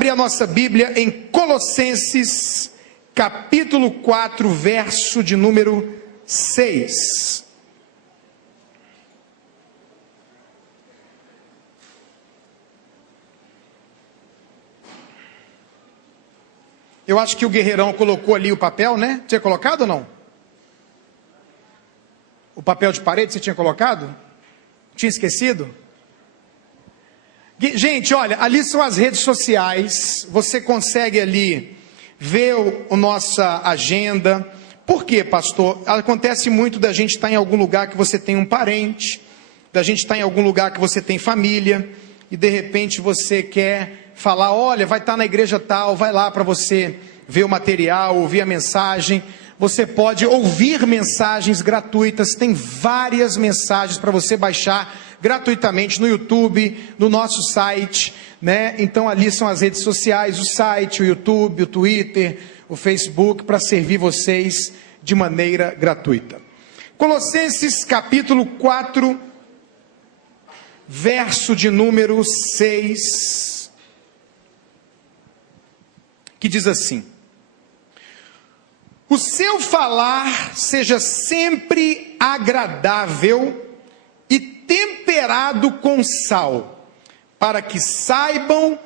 abrir a nossa Bíblia em Colossenses, capítulo 4, verso de número 6. Eu acho que o Guerreirão colocou ali o papel, né? Tinha colocado ou não? O papel de parede você tinha colocado? Tinha esquecido? Gente, olha, ali são as redes sociais. Você consegue ali ver a nossa agenda. Por quê, pastor? Acontece muito da gente estar em algum lugar que você tem um parente, da gente estar em algum lugar que você tem família, e de repente você quer falar, olha, vai estar na igreja tal, vai lá para você ver o material, ouvir a mensagem. Você pode ouvir mensagens gratuitas, tem várias mensagens para você baixar gratuitamente no YouTube, no nosso site, né? Então ali são as redes sociais, o site, o YouTube, o Twitter, o Facebook, para servir vocês de maneira gratuita. Colossenses capítulo 4, verso de número 6, que diz assim: o seu falar seja sempre agradável e temperado com sal, para que saibam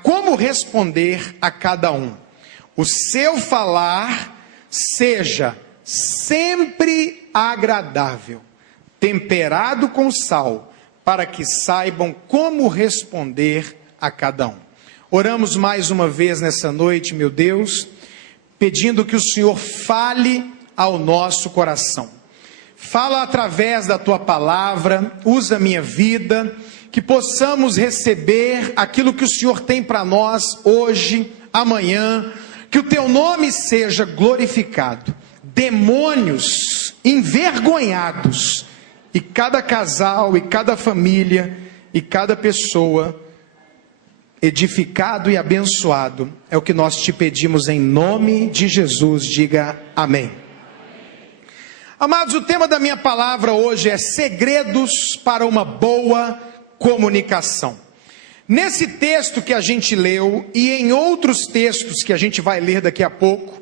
como responder a cada um. O seu falar seja sempre agradável, temperado com sal, para que saibam como responder a cada um. Oramos mais uma vez nessa noite, meu Deus, pedindo que o Senhor fale ao nosso coração. Fala através da tua palavra, usa a minha vida, que possamos receber aquilo que o Senhor tem para nós hoje, amanhã, que o teu nome seja glorificado. Demônios envergonhados, e cada casal, e cada família, e cada pessoa edificado e abençoado, é o que nós te pedimos em nome de Jesus. Diga amém. Amados, o tema da minha palavra hoje é segredos para uma boa comunicação. Nesse texto que a gente leu e em outros textos que a gente vai ler daqui a pouco,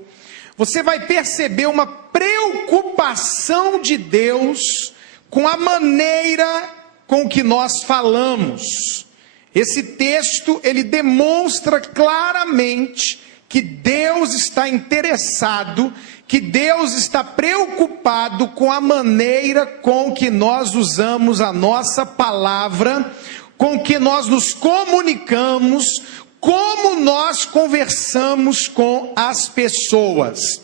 você vai perceber uma preocupação de Deus com a maneira com que nós falamos. Esse texto, ele demonstra claramente que Deus está interessado, que Deus está preocupado com a maneira com que nós usamos a nossa palavra, com que nós nos comunicamos, como nós conversamos com as pessoas.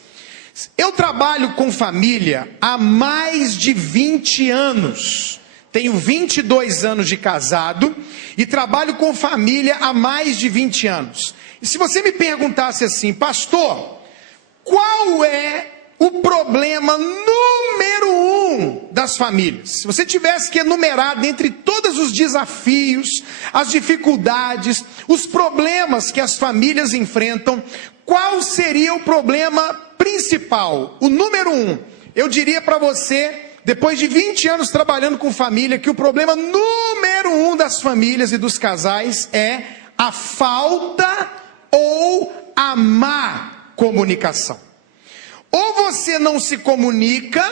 Eu trabalho com família há mais de 20 anos. Tenho 22 anos de casado e trabalho com família há mais de 20 anos. E se você me perguntasse assim, pastor, qual é o problema número 1 das famílias? Se você tivesse que enumerar dentre todos os desafios, as dificuldades, os problemas que as famílias enfrentam, qual seria o problema principal? O número 1, eu diria para você, depois de 20 anos trabalhando com família, que o problema número 1 das famílias e dos casais é a falta ou a má comunicação. Ou você não se comunica,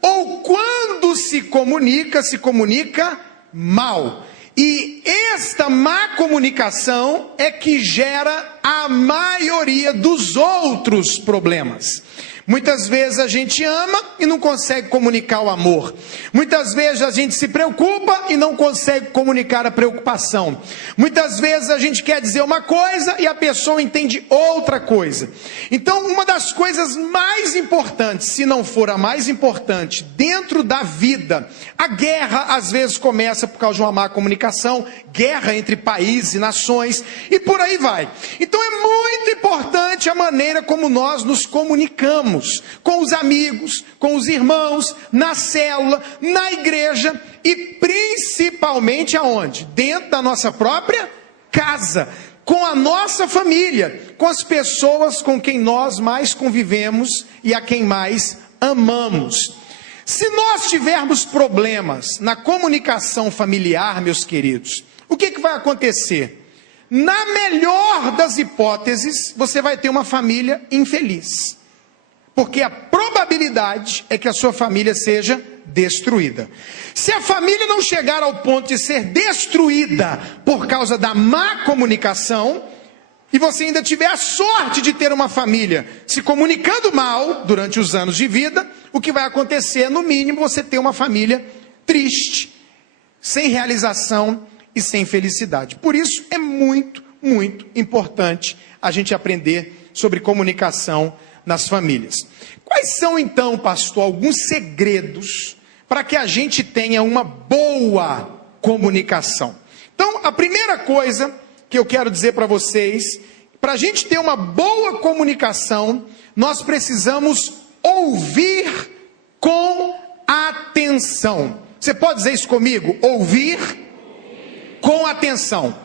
ou quando se comunica mal. E esta má comunicação é que gera a maioria dos outros problemas. Muitas vezes a gente ama e não consegue comunicar o amor. Muitas vezes a gente se preocupa e não consegue comunicar a preocupação. Muitas vezes a gente quer dizer uma coisa e a pessoa entende outra coisa. Então, uma das coisas mais importantes, se não for a mais importante, dentro da vida, a guerra às vezes começa por causa de uma má comunicação, guerra entre países e nações, e por aí vai. Então é muito importante a maneira como nós nos comunicamos com os amigos, com os irmãos, na célula, na igreja e principalmente aonde? Dentro da nossa própria casa, com a nossa família, com as pessoas com quem nós mais convivemos e a quem mais amamos. Se nós tivermos problemas na comunicação familiar, meus queridos, o que vai acontecer? Na melhor das hipóteses, você vai ter uma família infeliz. Porque a probabilidade é que a sua família seja destruída. Se a família não chegar ao ponto de ser destruída por causa da má comunicação, e você ainda tiver a sorte de ter uma família se comunicando mal durante os anos de vida, o que vai acontecer, no mínimo, você ter uma família triste, sem realização e sem felicidade. Por isso é muito, muito importante a gente aprender sobre comunicação nas famílias. Quais são então, pastor, alguns segredos para que a gente tenha uma boa comunicação? Então, a primeira coisa que eu quero dizer para vocês, para a gente ter uma boa comunicação, nós precisamos ouvir com atenção. Você pode dizer isso comigo? Ouvir com atenção.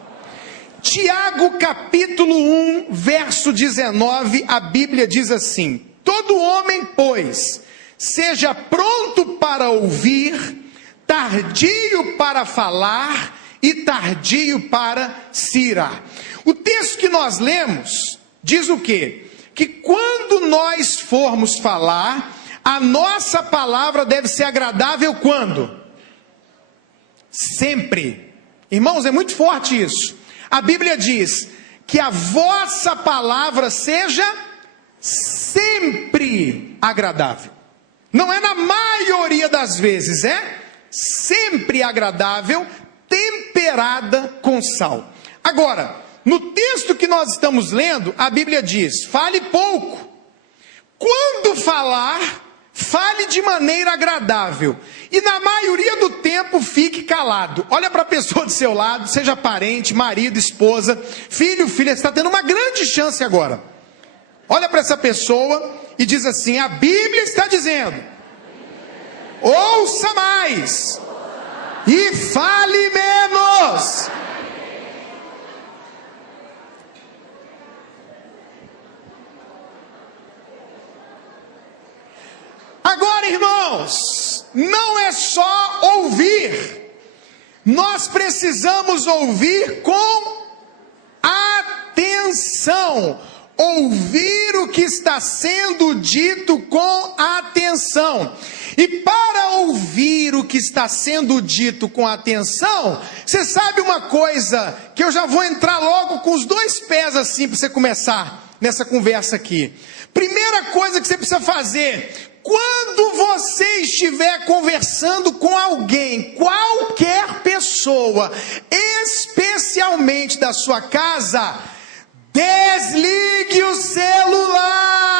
Tiago capítulo 1, verso 19, a Bíblia diz assim: todo homem, pois, seja pronto para ouvir, tardio para falar e tardio para se irar. O texto que nós lemos diz o quê? Que quando nós formos falar, a nossa palavra deve ser agradável quando? Sempre. Irmãos, é muito forte isso. A Bíblia diz que a vossa palavra seja sempre agradável. Não é na maioria das vezes, é sempre agradável, temperada com sal. Agora, no texto que nós estamos lendo, a Bíblia diz: fale pouco. Quando falar, fale de maneira agradável. E na maioria do tempo, fique calado. Olha para a pessoa do seu lado, seja parente, marido, esposa, filho, filha, você está tendo uma grande chance agora. Olha para essa pessoa e diz assim: a Bíblia está dizendo, ouça mais e fale menos. Agora, irmãos, não é só ouvir, nós precisamos ouvir com atenção, ouvir o que está sendo dito com atenção. E para ouvir o que está sendo dito com atenção, você sabe uma coisa, que eu já vou entrar logo com os dois pés assim, para você começar nessa conversa aqui. Primeira coisa que você precisa fazer: quando você estiver conversando com alguém, qualquer pessoa, especialmente da sua casa, desligue o celular.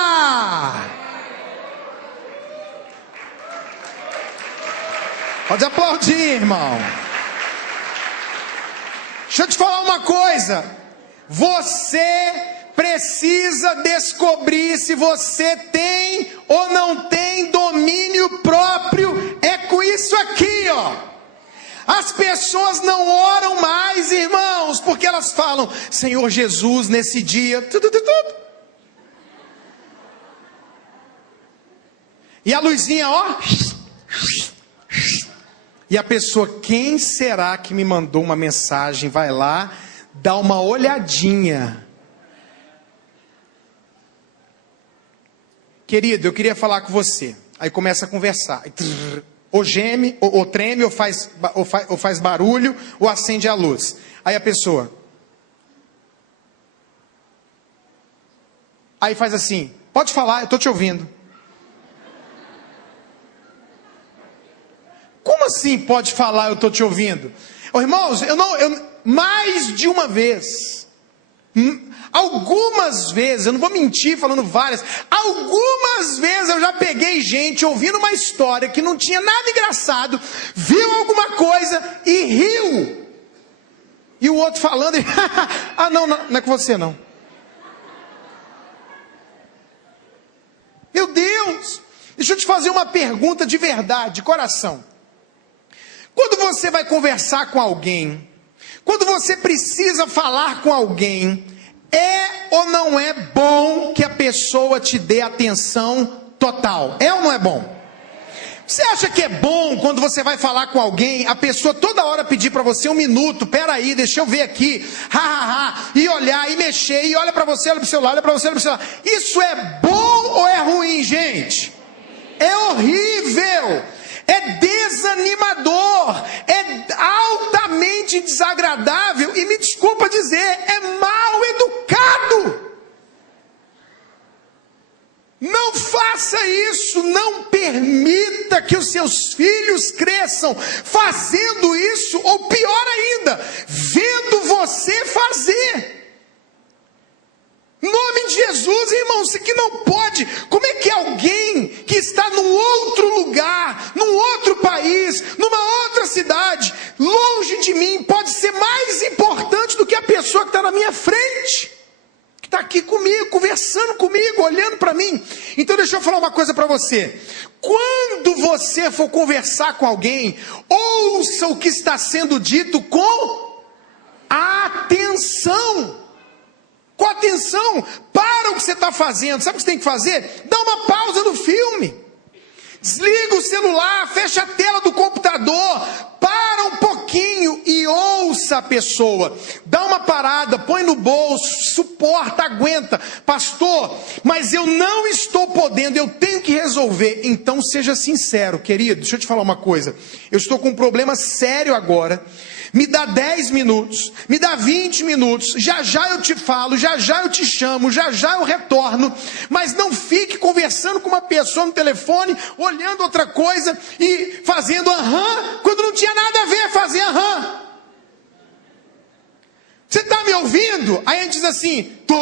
Pode aplaudir, irmão. Deixa eu te falar uma coisa. Você precisa descobrir se você tem ou não tem domínio próprio. É com isso aqui, ó. As pessoas não oram mais, irmãos, porque elas falam: Senhor Jesus, nesse dia, e a luzinha, ó. E a pessoa: quem será que me mandou uma mensagem? Vai lá, dá uma olhadinha. Querido, eu queria falar com você. Aí começa a conversar. Ou geme, ou treme, ou faz barulho, ou acende a luz. Aí a pessoa. Aí faz assim: pode falar, eu estou te ouvindo. Como assim pode falar, eu estou te ouvindo? Oh, irmãos, mais de uma vez, algumas vezes, eu não vou mentir falando várias, algumas vezes eu já peguei gente ouvindo uma história que não tinha nada engraçado, viu alguma coisa e riu. E o outro falando, e, ah não é com você não. Meu Deus, deixa eu te fazer uma pergunta de verdade, de coração. Quando você vai conversar com alguém, quando você precisa falar com alguém, é ou não é bom que a pessoa te dê atenção total? É ou não é bom? Você acha que é bom quando você vai falar com alguém, a pessoa toda hora pedir para você 1 minuto, peraí, deixa eu ver aqui, e olhar, e mexer, e olha para você, olha para o celular, olha para você, olha para o celular. Isso é bom ou é ruim, gente? É horrível, é desanimador, é altamente desagradável, e me desculpa dizer, é mal educado. Não faça isso, não permita que os seus filhos cresçam fazendo isso, ou pior ainda, vendo você fazer. Em nome de Jesus, irmãos, isso aqui não pode. Como é que alguém que está num outro lugar, num outro país, numa outra cidade, longe de mim, pode ser mais importante do que a pessoa que está na minha frente? Está aqui comigo, conversando comigo, olhando para mim. Então deixa eu falar uma coisa para você. Quando você for conversar com alguém, ouça o que está sendo dito com atenção. Com atenção, para o que você está fazendo. Sabe o que você tem que fazer? Dá uma pausa no filme. Desliga o celular, fecha a tela do computador, para um pouquinho e ouça a pessoa. Dá uma parada, põe no bolso, suporta, aguenta. Pastor, mas eu não estou podendo, eu tenho que resolver. Então seja sincero, querido, deixa eu te falar uma coisa. Eu estou com um problema sério agora. Me dá 10 minutos, me dá 20 minutos, já já eu te falo, já já eu te chamo, já já eu retorno, mas não fique conversando com uma pessoa no telefone, olhando outra coisa e fazendo aham, quando não tinha nada a ver fazer aham. Você está me ouvindo? Aí a gente diz assim, tô,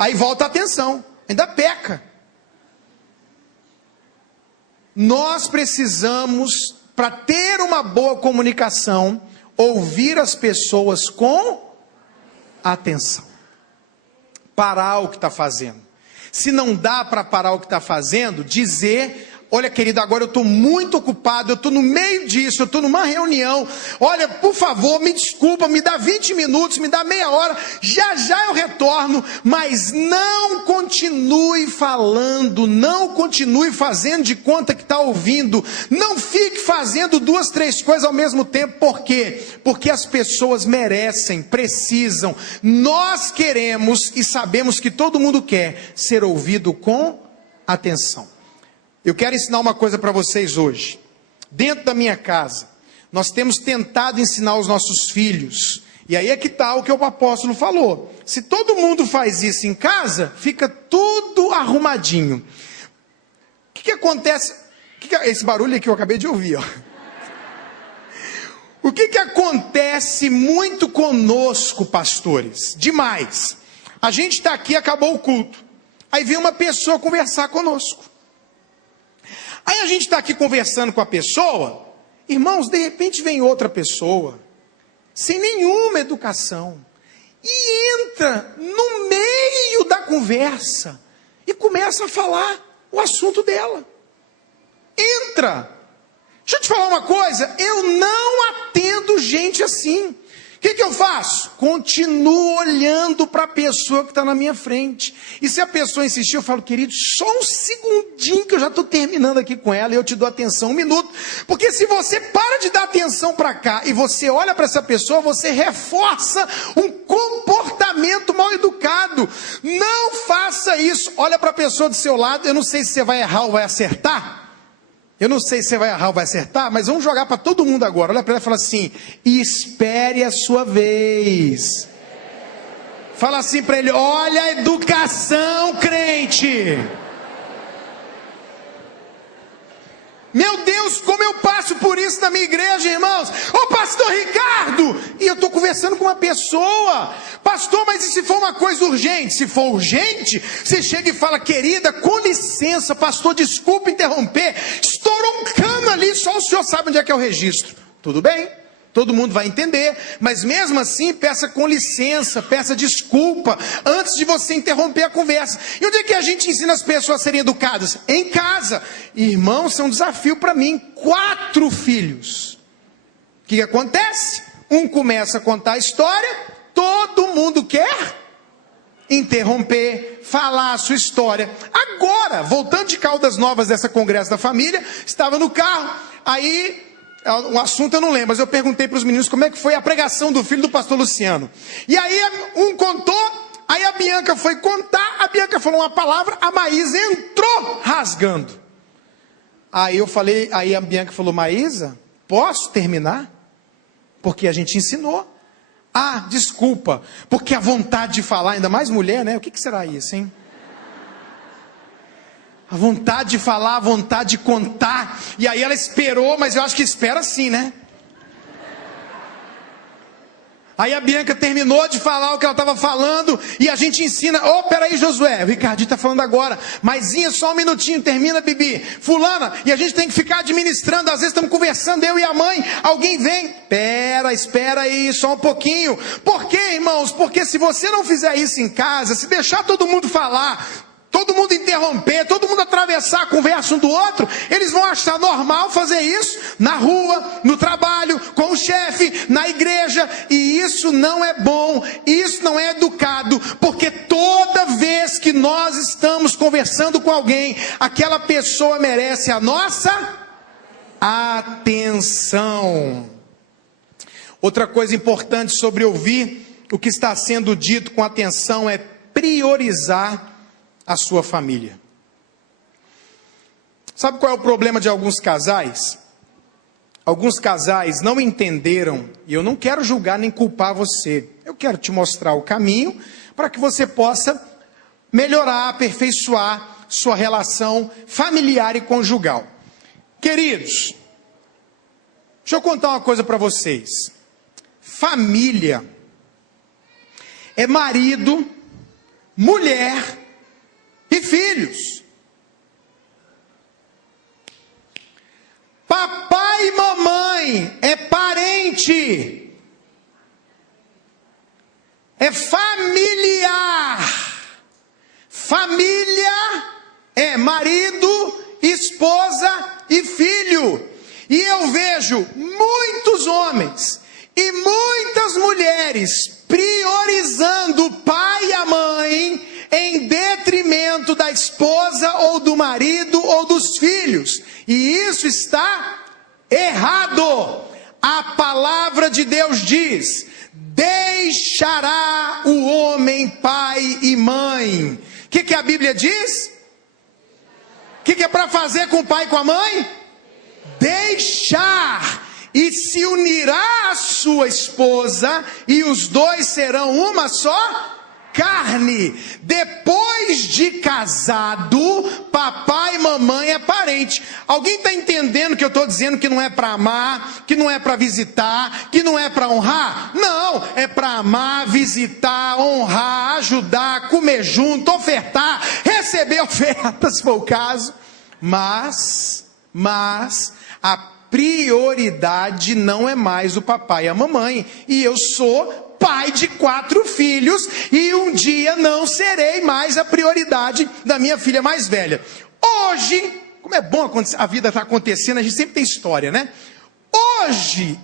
aí volta a atenção, ainda peca. Nós precisamos, para ter uma boa comunicação, ouvir as pessoas com atenção. Parar o que está fazendo. Se não dá para parar o que está fazendo, dizer, olha querido, agora eu estou muito ocupado, eu estou no meio disso, eu estou numa reunião, olha, por favor, me desculpa, me dá 20 minutos, me dá meia hora, já já eu retorno, mas não continue falando, não continue fazendo de conta que está ouvindo, não fique fazendo 2, 3 coisas ao mesmo tempo. Por quê? Porque as pessoas merecem, precisam, nós queremos e sabemos que todo mundo quer ser ouvido com atenção. Eu quero ensinar uma coisa para vocês hoje. Dentro da minha casa, nós temos tentado ensinar os nossos filhos. E aí é que está o que o apóstolo falou. Se todo mundo faz isso em casa, fica tudo arrumadinho. O que acontece? Esse barulho aqui que eu acabei de ouvir, ó. O que acontece muito conosco, pastores? Demais. A gente está aqui, acabou o culto. Aí vem uma pessoa conversar conosco. Aí a gente está aqui conversando com a pessoa, irmãos, de repente vem outra pessoa, sem nenhuma educação, e entra no meio da conversa, e começa a falar o assunto dela. Entra. Deixa eu te falar uma coisa, eu não atendo gente assim. O que eu faço? Continuo olhando para a pessoa que está na minha frente. E se a pessoa insistir, eu falo, querido, só um segundinho que eu já estou terminando aqui com ela e eu te dou atenção 1 minuto. Porque se você para de dar atenção para cá e você olha para essa pessoa, você reforça um comportamento mal educado. Não faça isso. Olha para a pessoa do seu lado, eu não sei se você vai errar ou vai acertar. Eu não sei se você vai errar ou vai acertar, mas vamos jogar para todo mundo agora. Olha para ela e fala assim, espere a sua vez. Fala assim para ele, olha a educação, crente. Meu Deus, como eu passo por isso na minha igreja, irmãos. Ô pastor Ricardo, e eu estou conversando com uma pessoa. Pastor, mas e se for uma coisa urgente? Se for urgente, você chega e fala, querida, com licença, pastor, desculpa interromper. Estourou um cano ali, só o senhor sabe onde é que é o registro. Tudo bem? Todo mundo vai entender, mas mesmo assim, peça com licença, peça desculpa, antes de você interromper a conversa. E onde é que a gente ensina as pessoas a serem educadas? Em casa. Irmãos, isso é um desafio para mim. 4 filhos. O que acontece? Um começa a contar a história, todo mundo quer interromper, falar a sua história. Agora, voltando de Caldas Novas dessa congresso da família, estava no carro, aí, o assunto eu não lembro, mas eu perguntei para os meninos como é que foi a pregação do filho do pastor Luciano. E aí um contou, aí a Bianca foi contar, a Bianca falou uma palavra, a Maísa entrou rasgando. Aí eu falei, aí a Bianca falou, Maísa, posso terminar? Porque a gente ensinou. Ah, desculpa, porque a vontade de falar, ainda mais mulher, né? O que será isso, hein? A vontade de falar, a vontade de contar. E aí ela esperou, mas eu acho que espera sim, né? Aí a Bianca terminou de falar o que ela estava falando, e a gente ensina, peraí Josué, o Ricardinho está falando agora, Maisinha, só um minutinho, termina Bibi, fulana, e a gente tem que ficar administrando, às vezes estamos conversando, eu e a mãe, alguém vem, espera aí, só um pouquinho. Por quê, irmãos? Porque se você não fizer isso em casa, se deixar todo mundo falar, todo mundo interromper, todo mundo atravessar a conversa um do outro, eles vão achar normal fazer isso na rua, no trabalho, com o chefe, na igreja, e isso não é bom, isso não é educado, porque toda vez que nós estamos conversando com alguém, aquela pessoa merece a nossa atenção. Outra coisa importante sobre ouvir o que está sendo dito com atenção é priorizar a sua família. Sabe qual é o problema de alguns casais? Alguns casais não entenderam, e eu não quero julgar nem culpar você, eu quero te mostrar o caminho para que você possa melhorar, aperfeiçoar sua relação familiar e conjugal. Queridos, deixa eu contar uma coisa para vocês. Família é marido, mulher e filhos. Papai e mamãe é parente, é familiar. Família é marido, esposa e filho. E eu vejo muitos homens e muitas mulheres priorizando o pai e a mãe em detrimento da esposa ou do marido ou dos filhos. E isso está errado. A palavra de Deus diz: deixará o homem pai e mãe. O que a Bíblia diz? O que é para fazer com o pai e com a mãe? Deixar. E se unirá a sua esposa, e os dois serão uma só carne. Depois de casado, papai e mamãe é parente. Alguém está entendendo que eu estou dizendo que não é para amar, que não é para visitar, que não é para honrar? Não, é para amar, visitar, honrar, ajudar, comer junto, ofertar, receber ofertas, se for o caso. Mas a prioridade não é mais o papai e a mamãe. E eu sou pai de 4 filhos, e um dia não serei mais a prioridade da minha filha mais velha. Hoje, como é bom a vida está acontecendo, a gente sempre tem história, né? Hoje,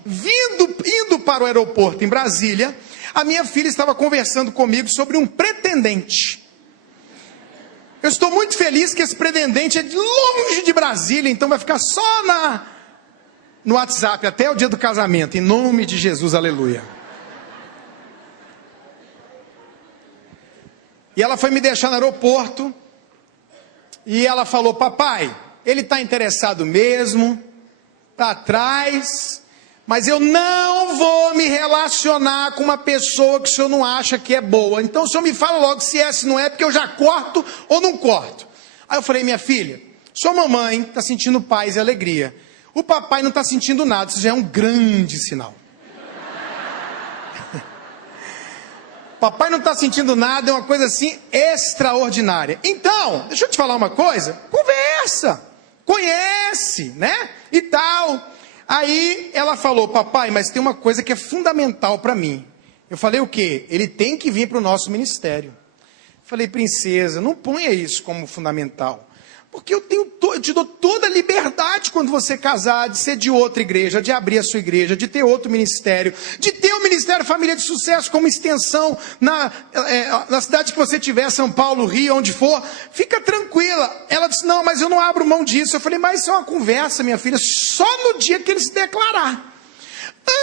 indo para o aeroporto em Brasília, a minha filha estava conversando comigo sobre um pretendente. Eu estou muito feliz que esse pretendente é longe de Brasília, então vai ficar só no WhatsApp até o dia do casamento, em nome de Jesus, aleluia. E ela foi me deixar no aeroporto, e ela falou: papai, ele está interessado mesmo, está atrás, mas eu não vou me relacionar com uma pessoa que o senhor não acha que é boa. Então o senhor me fala logo se é, se não é, porque eu já corto ou não corto. Aí eu falei: minha filha, sua mamãe está sentindo paz e alegria, o papai não está sentindo nada, isso já é um grande sinal. Papai não está sentindo nada, é uma coisa assim extraordinária. Então, deixa eu te falar uma coisa, conversa, conhece, né, e tal. Aí ela falou: papai, mas tem uma coisa que é fundamental para mim. Eu falei: o quê? Ele tem que vir para o nosso ministério. Falei: princesa, não ponha isso como fundamental, porque eu eu te dou toda a liberdade quando você casar, de ser de outra igreja, de abrir a sua igreja, de ter outro ministério, de ter um ministério Família de Sucesso como extensão na cidade que você tiver, São Paulo, Rio, onde for, fica tranquila. Ela disse, não, mas eu não abro mão disso. Eu falei, mas isso é uma conversa, minha filha, só no dia que ele se declarar.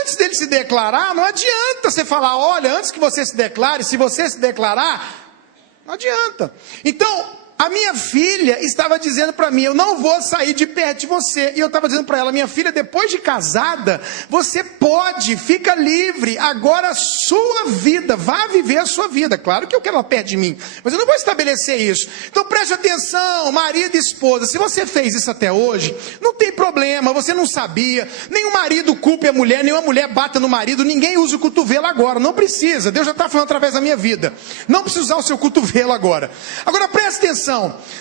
Antes dele se declarar, não adianta você falar, olha, antes que você se declare, se você se declarar, não adianta. Então, a minha filha estava dizendo para mim, eu não vou sair de perto de você. E eu estava dizendo para ela, minha filha, depois de casada, você pode, fica livre, agora a sua vida, vá viver a sua vida. Claro que eu quero ela perto de mim, mas eu não vou estabelecer isso. Então preste atenção, marido e esposa, se você fez isso até hoje, não tem problema, você não sabia, nenhum marido culpe a mulher, nenhuma mulher bata no marido, ninguém usa o cotovelo agora, não precisa, Deus já está falando através da minha vida, não precisa usar o seu cotovelo agora. Agora preste atenção,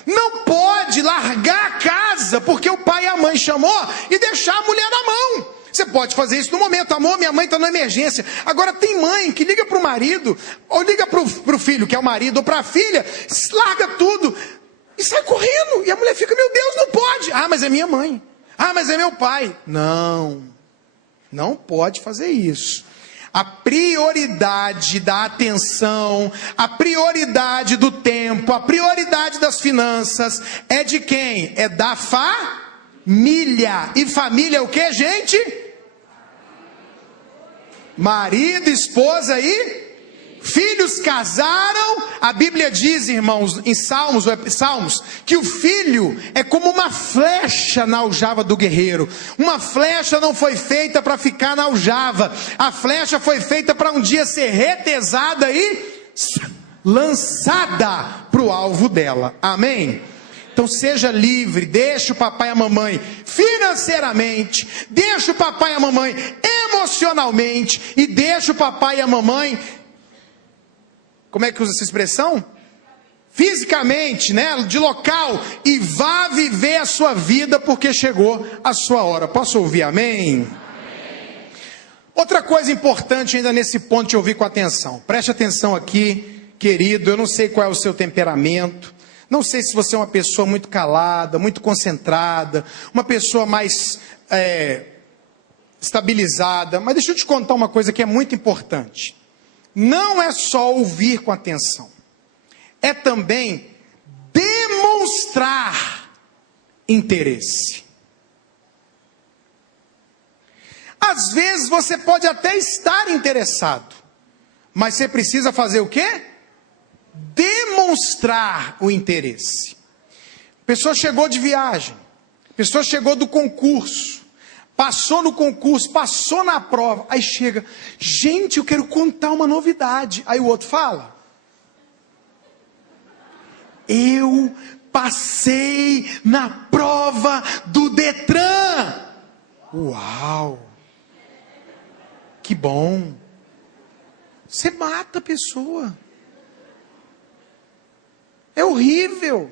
não pode largar a casa porque o pai e a mãe chamou e deixar a mulher na mão. Você pode fazer isso no momento, amor, minha mãe está na emergência. Agora tem mãe que liga para o marido, ou liga para o filho, que é o marido, ou para a filha, larga tudo e sai correndo. E a mulher fica, meu Deus, não pode. Ah, mas é minha mãe. Ah, mas é meu pai. Não, não pode fazer isso. A prioridade da atenção, a prioridade do tempo, a prioridade das finanças é de quem? É da família. E família é o que, gente? Marido, esposa e filhos casaram. A Bíblia diz, irmãos, em Salmos, que o filho é como uma flecha na aljava do guerreiro. Uma flecha não foi feita para ficar na aljava. A flecha foi feita para um dia ser retesada e lançada para o alvo dela. Amém? Então seja livre, deixa o papai e a mamãe financeiramente, deixa o papai e a mamãe emocionalmente e deixa o papai e a mamãe, como é que usa essa expressão? Fisicamente, né? De local, e vá viver a sua vida porque chegou a sua hora. Posso ouvir amém? Amém. Outra coisa importante ainda nesse ponto de ouvir com atenção. Preste atenção aqui, querido, eu não sei qual é o seu temperamento, não sei se você é uma pessoa muito calada, muito concentrada, uma pessoa mais estabilizada, mas deixa eu te contar uma coisa que é muito importante. Não é só ouvir com atenção, é também demonstrar interesse. Às vezes você pode até estar interessado, mas você precisa fazer o quê? Demonstrar o interesse. A pessoa chegou de viagem, a pessoa chegou do concurso, passou no concurso, passou na prova, aí chega, gente, eu quero contar uma novidade. Aí o outro fala, eu passei na prova do Detran. Uau, que bom. Você mata a pessoa. É horrível.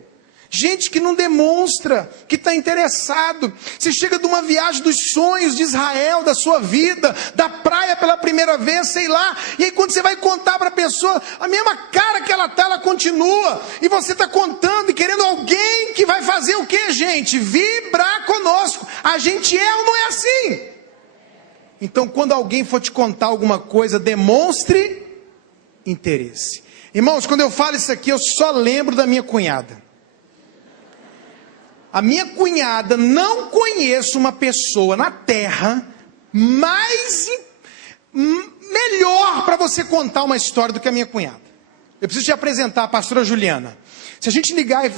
Gente que não demonstra que está interessado. Você chega de uma viagem dos sonhos de Israel, da sua vida, da praia pela primeira vez, sei lá. E aí quando você vai contar para a pessoa, a mesma cara que ela está, ela continua. E você está contando e querendo alguém que vai fazer o que, gente? Vibrar conosco. A gente é ou não é assim? Então quando alguém for te contar alguma coisa, demonstre interesse. Irmãos, quando eu falo isso aqui, eu só lembro da minha cunhada. A minha cunhada, não conheço uma pessoa na terra melhor para você contar uma história do que a minha cunhada. Eu preciso te apresentar a pastora Juliana. Se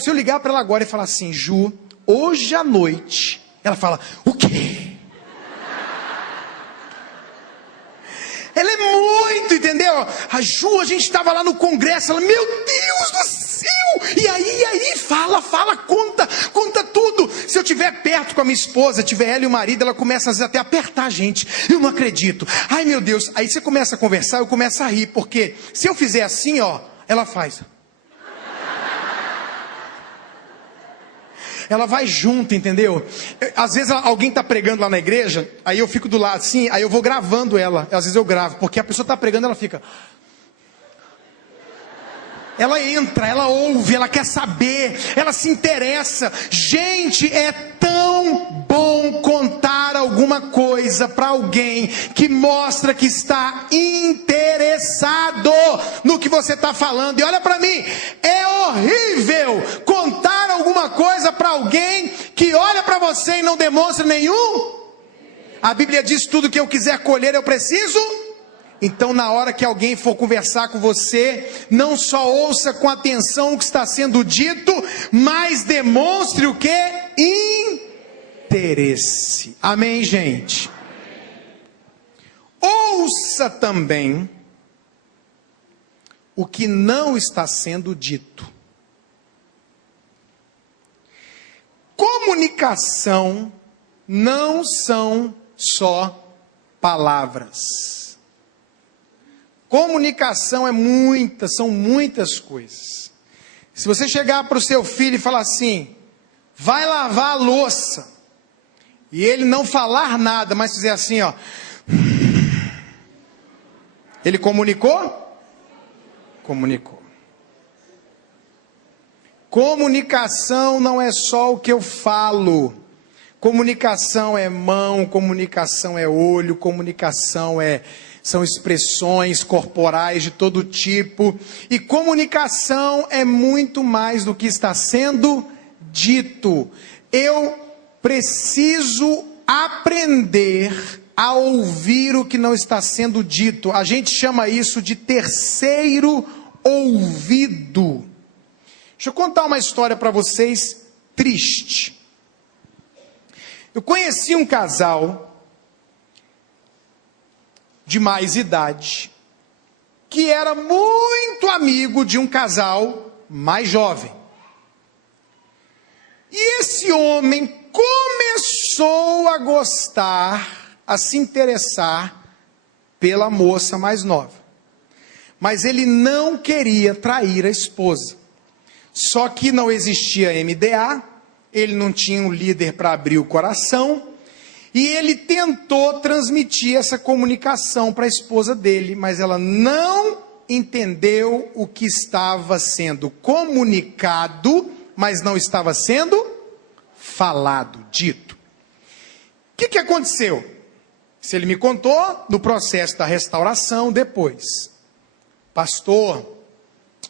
eu ligar para ela agora e falar assim, Ju, hoje à noite, ela fala, o quê? Ela é muito, entendeu? A Ju, a gente estava lá no congresso, ela, meu Deus do céu! E aí, fala, conta tudo. Se eu estiver perto com a minha esposa, tiver ela e o marido, ela começa às vezes até a apertar a gente. Eu não acredito. Ai meu Deus. Aí você começa a conversar, eu começo a rir, porque se eu fizer assim, ó, ela faz. Ela vai junto, entendeu? Às vezes alguém está pregando lá na igreja, aí eu fico do lado assim, aí eu vou gravando ela. Às vezes eu gravo, porque a pessoa está pregando, ela fica... Ela entra, ela ouve, ela quer saber, ela se interessa. Gente, é tão bom contar alguma coisa para alguém que mostra que está interessado no que você está falando. E olha para mim, é horrível contar alguma coisa para alguém que olha para você e não demonstra nenhum. A Bíblia diz: tudo que eu quiser colher eu preciso. Então, na hora que alguém for conversar com você, não só ouça com atenção o que está sendo dito, mas demonstre o que? Interesse. Amém, gente? Ouça também o que não está sendo dito. Comunicação não são só palavras. Comunicação são muitas coisas. Se você chegar para o seu filho e falar assim: vai lavar a louça, e ele não falar nada, mas fizer assim, ó, ele comunicou? Comunicou. Comunicação não é só o que eu falo. Comunicação é mão, comunicação é olho, comunicação são expressões corporais de todo tipo. E comunicação é muito mais do que está sendo dito. Eu preciso aprender a ouvir o que não está sendo dito. A gente chama isso de terceiro ouvido. Deixa eu contar uma história para vocês triste. Eu conheci um casal de mais idade, que era muito amigo de um casal mais jovem. E esse homem começou a gostar, a se interessar pela moça mais nova. Mas ele não queria trair a esposa. Só que não existia MDA, ele não tinha um líder para abrir o coração, e ele tentou transmitir essa comunicação para a esposa dele, mas ela não entendeu o que estava sendo comunicado, mas não estava sendo falado, dito. O que aconteceu? Se ele me contou, no processo da restauração depois. Pastor,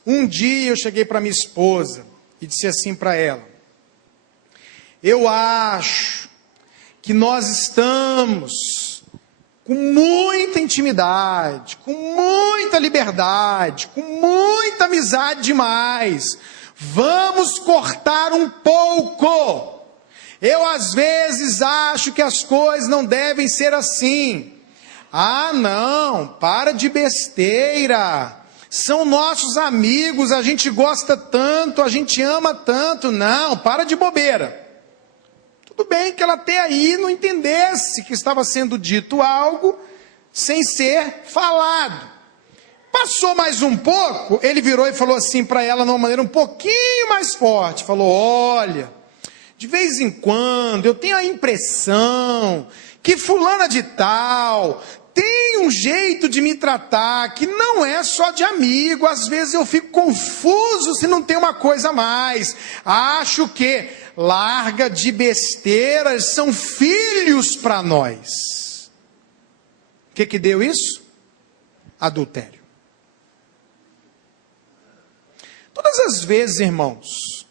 um dia eu cheguei para minha esposa e disse assim para ela: eu acho que nós estamos com muita intimidade, com muita liberdade, com muita amizade demais. Vamos cortar um pouco. Eu às vezes acho que as coisas não devem ser assim. Ah, não, para de besteira. São nossos amigos, a gente gosta tanto, a gente ama tanto. Não, para de bobeira. Tudo bem que ela até aí não entendesse que estava sendo dito algo sem ser falado. Passou mais um pouco, ele virou e falou assim para ela, de uma maneira um pouquinho mais forte. Falou: olha, de vez em quando eu tenho a impressão que fulana de tal tem um jeito de me tratar que não é só de amigo. Às vezes eu fico confuso se não tem uma coisa a mais. Acho que larga de besteiras, são filhos para nós. O que deu isso? Adultério. Todas as vezes, irmãos,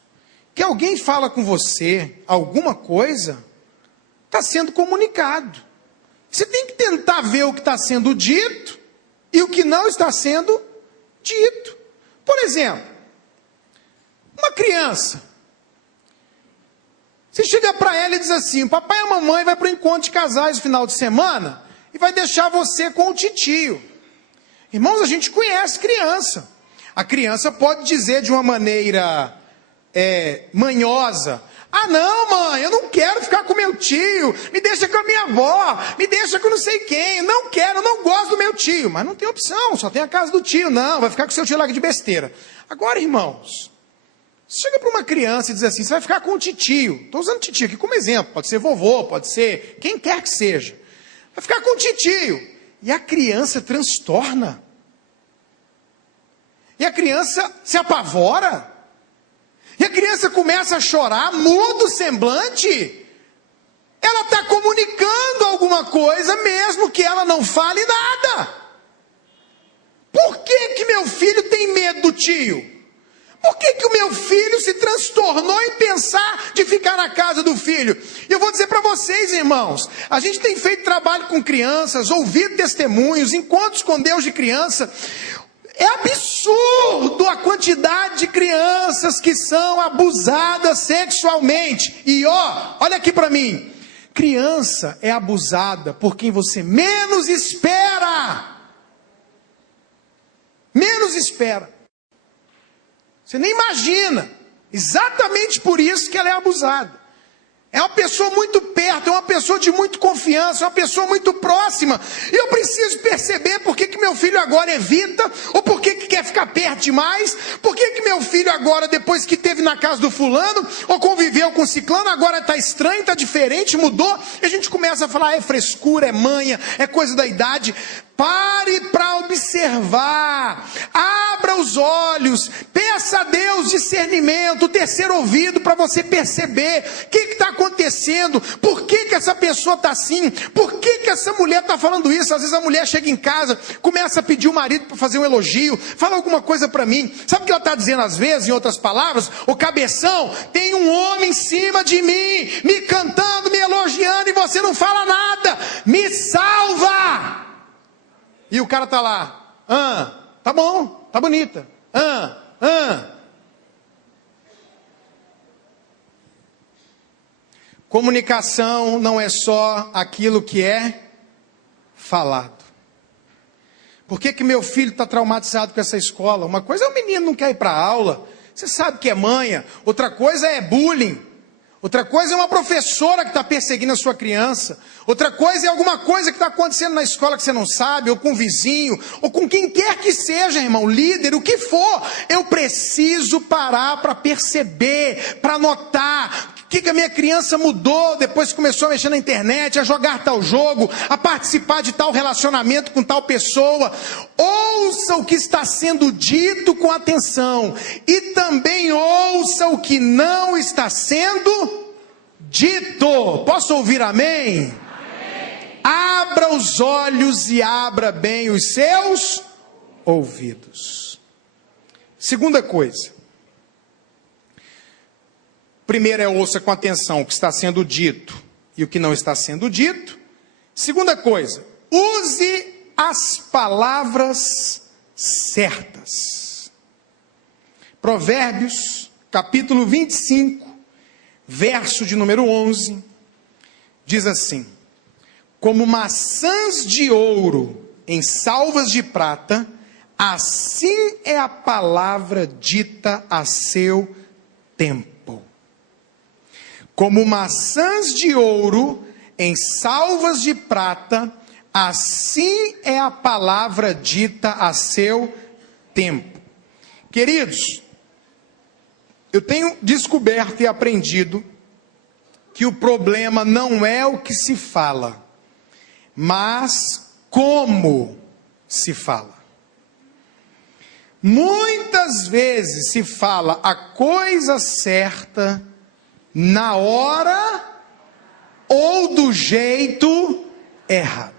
que alguém fala com você alguma coisa, está sendo comunicado. Você tem que tentar ver o que está sendo dito e o que não está sendo dito. Por exemplo, uma criança. Você chega para ela e diz assim: o papai e a mamãe vai para o encontro de casais no final de semana e vai deixar você com o titio. Irmãos, a gente conhece criança. A criança pode dizer de uma maneira manhosa: ah não mãe, eu não quero ficar com meu tio, me deixa com a minha avó, me deixa com não sei quem, não quero, não gosto do meu tio. Mas não tem opção, só tem a casa do tio. Não, vai ficar com seu tio lá de besteira. Agora, irmãos, você chega para uma criança e diz assim: você vai ficar com o titio. Estou usando titio aqui como exemplo, pode ser vovô, pode ser quem quer que seja. Vai ficar com o titio. E a criança transtorna. E a criança se apavora. E a criança começa a chorar, muda o semblante. Ela está comunicando alguma coisa, mesmo que ela não fale nada. Por que meu filho tem medo do tio? Por que o meu filho se transtornou em pensar de ficar na casa do filho? E eu vou dizer para vocês, irmãos, a gente tem feito trabalho com crianças, ouvido testemunhos, encontros com Deus de criança. É absurdo a quantidade de crianças que são abusadas sexualmente. E olha aqui para mim. Criança é abusada por quem você menos espera. Menos espera. Você nem imagina. Exatamente por isso que ela é abusada. É uma pessoa muito perto, é uma pessoa de muita confiança, é uma pessoa muito próxima. E eu preciso perceber por que meu filho agora evita, ou por que quer ficar perto demais, por que meu filho agora, depois que esteve na casa do fulano, ou conviveu com o ciclano, agora está estranho, está diferente, mudou. E a gente começa a falar, é frescura, é manha, é coisa da idade. Pare para observar, abra os olhos, peça a Deus discernimento, o terceiro ouvido para você perceber o que está acontecendo, por que essa pessoa está assim, por que essa mulher está falando isso. Às vezes a mulher chega em casa, começa a pedir o marido para fazer um elogio, fala alguma coisa para mim, sabe o que ela está dizendo às vezes, em outras palavras? Ô cabeção, tem um homem em cima de mim, me cantando, me elogiando, e você não fala nada, me salva! E o cara tá lá, tá bom, tá bonita, Comunicação não é só aquilo que é falado. Por que meu filho está traumatizado com essa escola? Uma coisa é o menino não quer ir para a aula, você sabe que é manha. Outra coisa é bullying. Outra coisa é uma professora que está perseguindo a sua criança. Outra coisa é alguma coisa que está acontecendo na escola que você não sabe, ou com o vizinho, ou com quem quer que seja, irmão, líder, o que for. Eu preciso parar para perceber, para notar o que a minha criança mudou depois que começou a mexer na internet, a jogar tal jogo, a participar de tal relacionamento com tal pessoa. Ouça o que está sendo dito com atenção e também ouça o que não está sendo dito. Posso ouvir amém? Amém. Abra os olhos e abra bem os seus ouvidos. Segunda coisa. Primeiro é ouça com atenção o que está sendo dito e o que não está sendo dito. Segunda coisa, use as palavras certas. Provérbios, capítulo 25, verso de número 11, diz assim: como maçãs de ouro em salvas de prata, assim é a palavra dita a seu tempo. Como maçãs de ouro em salvas de prata, assim é a palavra dita a seu tempo. Queridos, eu tenho descoberto e aprendido que o problema não é o que se fala, mas como se fala. Muitas vezes se fala a coisa certa na hora ou do jeito errado.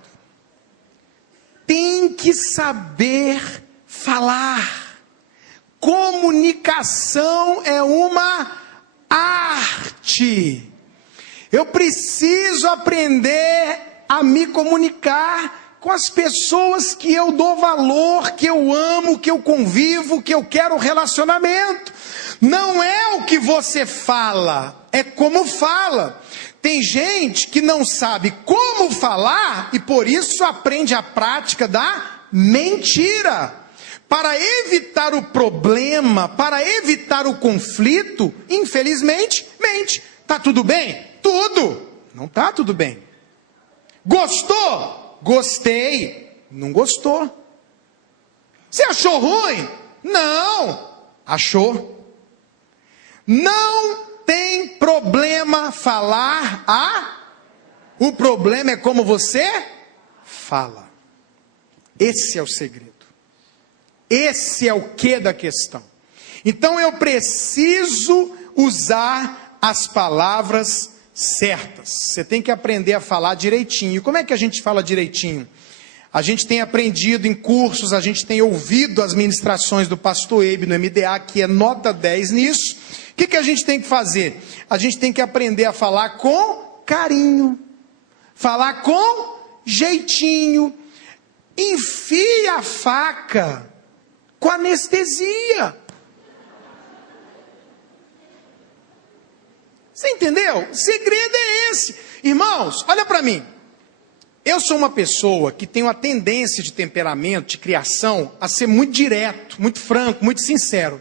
Tem que saber falar. Comunicação é uma arte. Eu preciso aprender a me comunicar com as pessoas que eu dou valor, que eu amo, que eu convivo, que eu quero relacionamento. Não é o que você fala, é como fala. Tem gente que não sabe como falar e por isso aprende a prática da mentira. Para evitar o problema, para evitar o conflito, infelizmente, mente. Tá tudo bem? Tudo. Não tá tudo bem. Gostou? Gostei. Não gostou. Você achou ruim? Não. Achou. Não tem problema falar o problema é como você fala. Esse é o segredo. Esse é o quê da questão. Então eu preciso usar as palavras certas. Você tem que aprender a falar direitinho. E como é que a gente fala direitinho? A gente tem aprendido em cursos, a gente tem ouvido as ministrações do pastor Eibe no MDA, que é nota 10 nisso. O que a gente tem que fazer? A gente tem que aprender a falar com carinho, falar com jeitinho. Enfia a faca com anestesia. Você entendeu? O segredo é esse. Irmãos, olha para mim. Eu sou uma pessoa que tem uma tendência de temperamento, de criação, a ser muito direto, muito franco, muito sincero.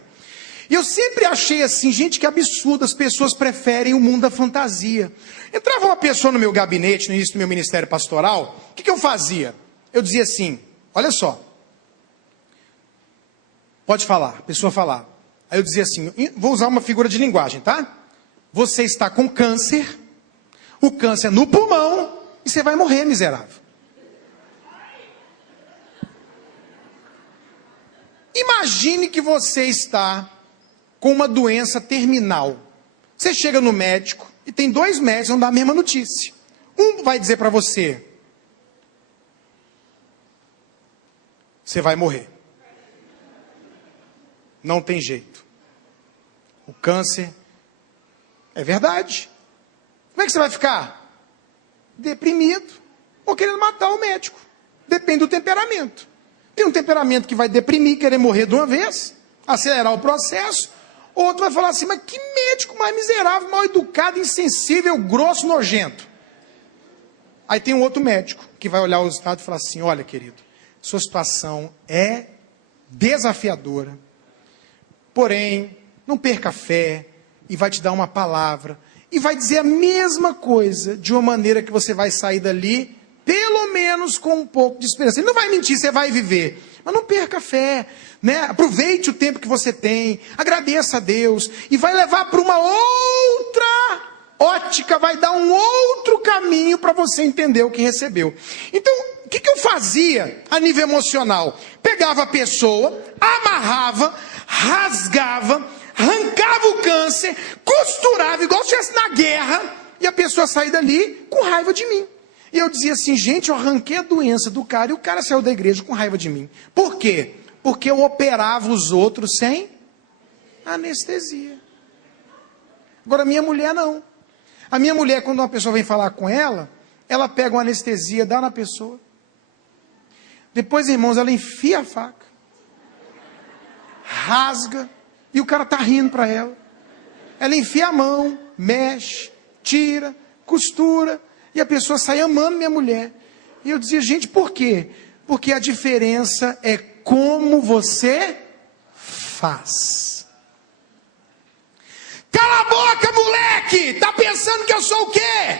E eu sempre achei assim, gente, que absurdo, as pessoas preferem o mundo da fantasia. Entrava uma pessoa no meu gabinete, no início do meu ministério pastoral, o que eu fazia? Eu dizia assim, olha só, pode falar, a pessoa falar. Aí eu dizia assim, vou usar uma figura de linguagem, tá? Você está com câncer, o câncer no pulmão, e você vai morrer, miserável. Imagine que você está com uma doença terminal. Você chega no médico e tem 2 médicos que vão dar a mesma notícia. Um vai dizer para você, você vai morrer. Não tem jeito. O câncer é verdade. Como é que você vai ficar? Deprimido ou querendo matar o médico. Depende do temperamento. Tem um temperamento que vai deprimir, querer morrer de uma vez, acelerar o processo. Outro vai falar assim, mas que médico mais miserável, mal educado, insensível, grosso, nojento. Aí tem um outro médico que vai olhar o resultado e falar assim, olha querido, sua situação é desafiadora, porém, não perca a fé, e vai te dar uma palavra, e vai dizer a mesma coisa, de uma maneira que você vai sair dali, pelo menos com um pouco de esperança. Ele não vai mentir, você vai viver, mas não perca a fé, né? Aproveite o tempo que você tem, agradeça a Deus, e vai levar para uma outra ótica, vai dar um outro caminho para você entender o que recebeu. Então, o que eu fazia a nível emocional? Pegava a pessoa, amarrava, rasgava, arrancava o câncer, costurava, igual se estivesse na guerra, e a pessoa saía dali com raiva de mim. E eu dizia assim, gente, eu arranquei a doença do cara, e o cara saiu da igreja com raiva de mim. Por quê? Porque eu operava os outros sem anestesia. Agora, a minha mulher não. A minha mulher, quando uma pessoa vem falar com ela, ela pega uma anestesia, dá na pessoa. Depois, irmãos, ela enfia a faca, rasga, e o cara está rindo para ela. Ela enfia a mão, mexe, tira, costura, e a pessoa sai amando minha mulher. E eu dizia, gente, por quê? Porque a diferença é como você faz. Cala a boca, moleque! Tá pensando que eu sou o quê?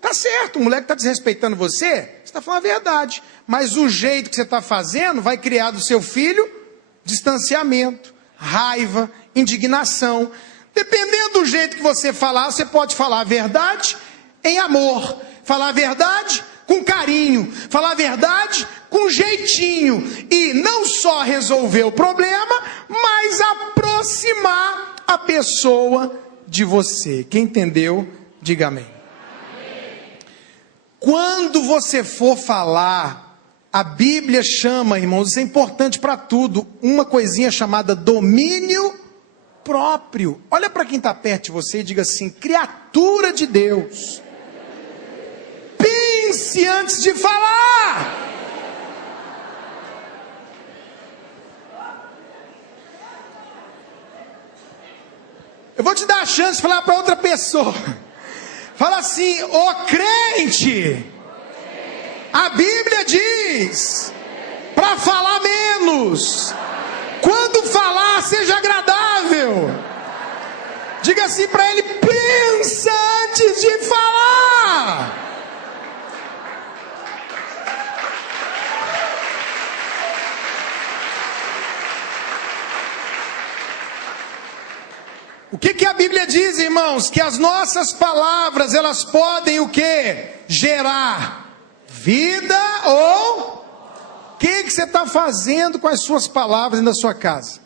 Tá certo, o moleque está desrespeitando você está falando a verdade. Mas o jeito que você está fazendo vai criar do seu filho distanciamento, raiva, indignação. Dependendo do jeito que você falar, você pode falar a verdade em amor, falar a verdade com carinho, falar a verdade com jeitinho, e não só resolver o problema, mas aproximar a pessoa de você. Quem entendeu, diga amém. Quando você for falar, a Bíblia chama, irmãos, isso é importante para tudo, uma coisinha chamada domínio próprio. Olha para quem está perto de você e diga assim, criatura de Deus, pense antes de falar. Eu vou te dar a chance de falar para outra pessoa. Fala assim, ô crente, a Bíblia diz para falar menos. Quando falar, seja agradável. Diga assim para ele, pensa antes de falar. O que a Bíblia diz, irmãos? Que as nossas palavras, elas podem o quê? Gerar vida ou O que você está fazendo com as suas palavras na sua casa?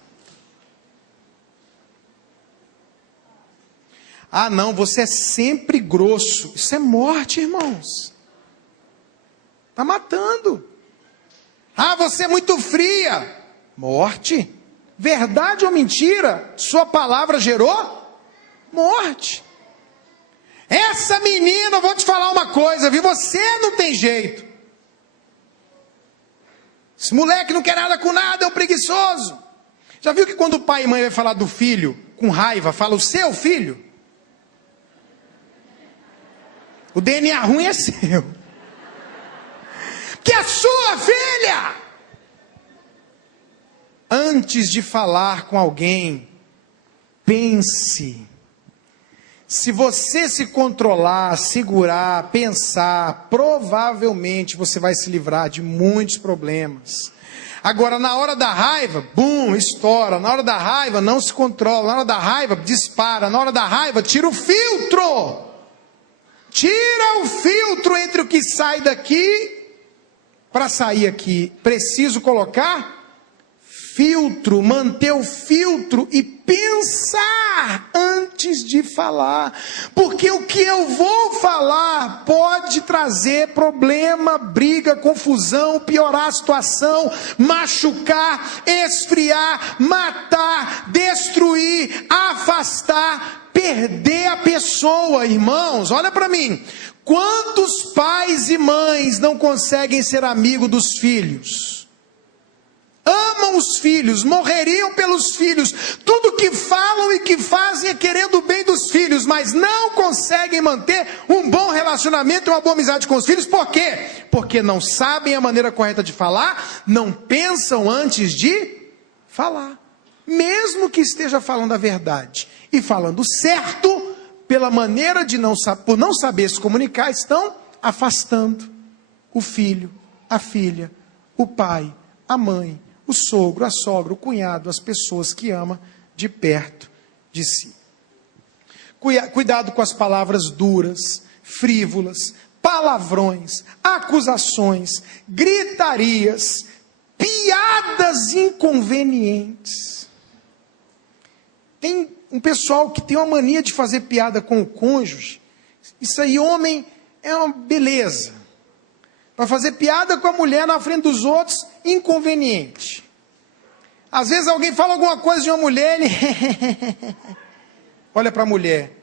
Ah, não, você é sempre grosso. Isso é morte, irmãos. Está matando. Ah, você é muito fria. Morte. Verdade ou mentira? Sua palavra gerou morte. Essa menina, eu vou te falar uma coisa, viu? Você não tem jeito. Esse moleque não quer nada com nada, é um preguiçoso. Já viu que quando o pai e mãe vai falar do filho, com raiva, fala o seu filho? O DNA ruim é seu. Que é sua filha. Antes de falar com alguém, pense. Se você se controlar, segurar, pensar, provavelmente você vai se livrar de muitos problemas. Agora, na hora da raiva, bum, estoura. Na hora da raiva, não se controla. Na hora da raiva, dispara. Na hora da raiva, tira o filtro. Tira o filtro entre o que sai daqui para sair aqui. Preciso colocar filtro, manter o filtro e pensar antes de falar. Porque o que eu vou falar pode trazer problema, briga, confusão, piorar a situação, machucar, esfriar, matar, destruir, afastar, perder a pessoa. Irmãos, olha para mim. Quantos pais e mães não conseguem ser amigos dos filhos? Amam os filhos, morreriam pelos filhos, tudo que falam e que fazem é querendo o bem dos filhos, mas não conseguem manter um bom relacionamento e uma boa amizade com os filhos. Por quê? Porque não sabem a maneira correta de falar, não pensam antes de falar, mesmo que esteja falando a verdade e falando certo, pela maneira de por não saber se comunicar, estão afastando o filho, a filha, o pai, a mãe, o sogro, a sogra, o cunhado, as pessoas que ama de perto de si. Cuidado com as palavras duras, frívolas, palavrões, acusações, gritarias, piadas inconvenientes. Tem um pessoal que tem uma mania de fazer piada com o cônjuge. Isso aí, homem, é uma beleza. Vai fazer piada com a mulher na frente dos outros, inconveniente. Às vezes alguém fala alguma coisa de uma mulher, ele olha para a mulher.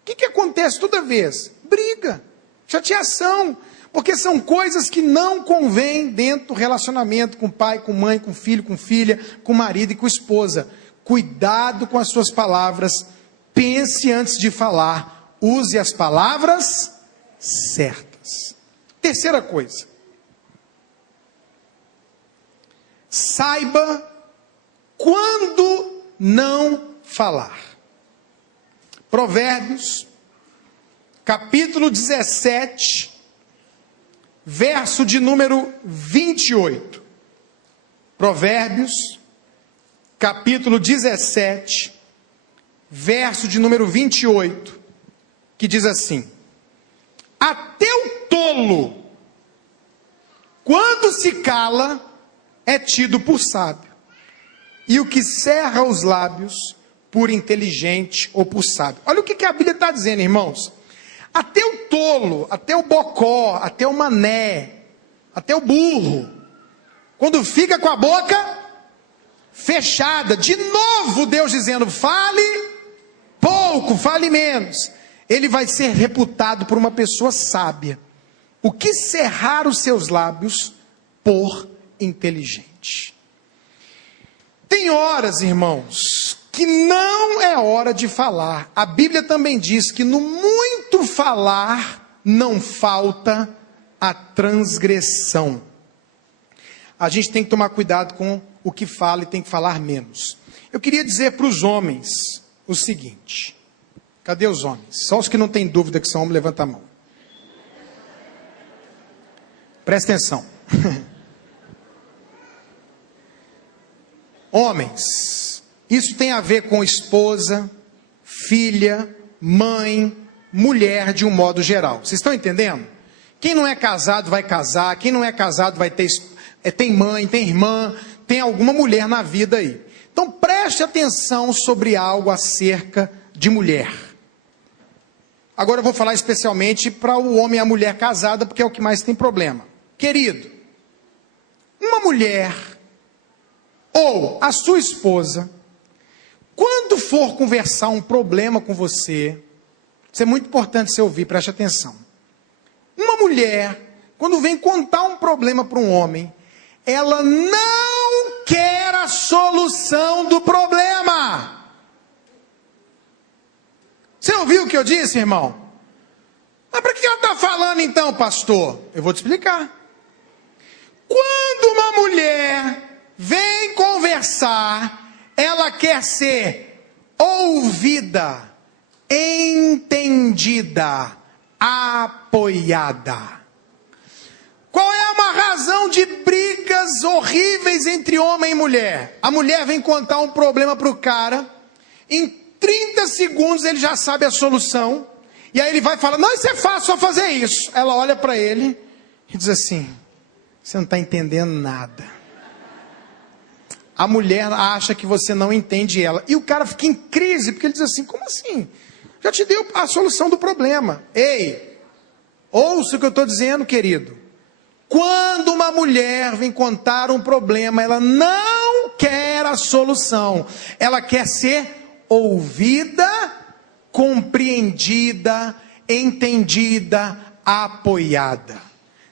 O que acontece toda vez? Briga, chateação, porque são coisas que não convêm dentro do relacionamento com pai, com mãe, com filho, com filha, com marido e com esposa. Cuidado com as suas palavras, pense antes de falar, use as palavras certas. Terceira coisa, saiba quando não falar. Provérbios, capítulo 17, verso de número 28. Provérbios, capítulo 17, verso de número 28, que diz assim: até o tolo, quando se cala, é tido por sábio, e o que cerra os lábios, por inteligente ou por sábio. Olha o que a Bíblia está dizendo, irmãos. Até o tolo, até o bocó, até o mané, até o burro, quando fica com a boca fechada, de novo Deus dizendo, fale pouco, fale menos, ele vai ser reputado por uma pessoa sábia. O que cerrar os seus lábios por inteligente. Tem horas, irmãos, que não é hora de falar. A Bíblia também diz que no muito falar não falta a transgressão. A gente tem que tomar cuidado com o que fala e tem que falar menos. Eu queria dizer para os homens o seguinte. Cadê os homens? Só os que não têm dúvida que são homens, levanta a mão. Presta atenção. Homens, isso tem a ver com esposa, filha, mãe, mulher de um modo geral. Vocês estão entendendo? Quem não é casado vai casar, quem não é casado vai ter tem mãe, tem irmã, tem alguma mulher na vida aí. Então preste atenção sobre algo acerca de mulher. Agora eu vou falar especialmente para o homem e a mulher casada, porque é o que mais tem problema. Querido, uma mulher ou a sua esposa, quando for conversar um problema com você, isso é muito importante você ouvir, preste atenção. Uma mulher, quando vem contar um problema para um homem, ela não quer a solução do problema. Você ouviu o que eu disse, irmão? Mas para que ela está falando então, pastor? Eu vou te explicar. Quando uma mulher vem conversar, ela quer ser ouvida, entendida, apoiada. Qual é uma razão de brigas horríveis entre homem e mulher? A mulher vem contar um problema para o cara, em 30 segundos ele já sabe a solução, e aí ele vai falar, não, isso é fácil, só fazer isso. Ela olha para ele e diz assim, você não está entendendo nada. A mulher acha que você não entende ela, e o cara fica em crise, porque ele diz assim, como assim? Já te deu a solução do problema. Ei, ouça o que eu estou dizendo, querido. Quando uma mulher vem contar um problema, ela não quer a solução. Ela quer ser ouvida, compreendida, entendida, apoiada.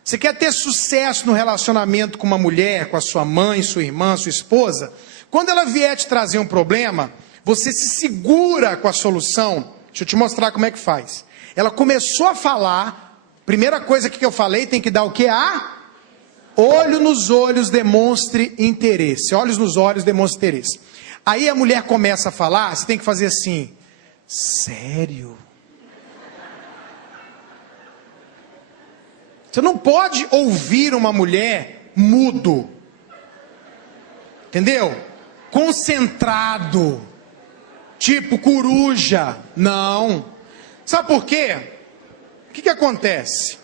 Você quer ter sucesso no relacionamento com uma mulher, com a sua mãe, sua irmã, sua esposa? Quando ela vier te trazer um problema, você se segura com a solução. Deixa eu te mostrar como é que faz. Ela começou a falar... Primeira coisa que eu falei, tem que dar o que? Olho nos olhos, demonstre interesse. Olhos nos olhos, demonstre interesse. Aí a mulher começa a falar, você tem que fazer assim. Sério? Você não pode ouvir uma mulher mudo. Entendeu? Concentrado. Tipo coruja. Não. Sabe por quê? O que acontece?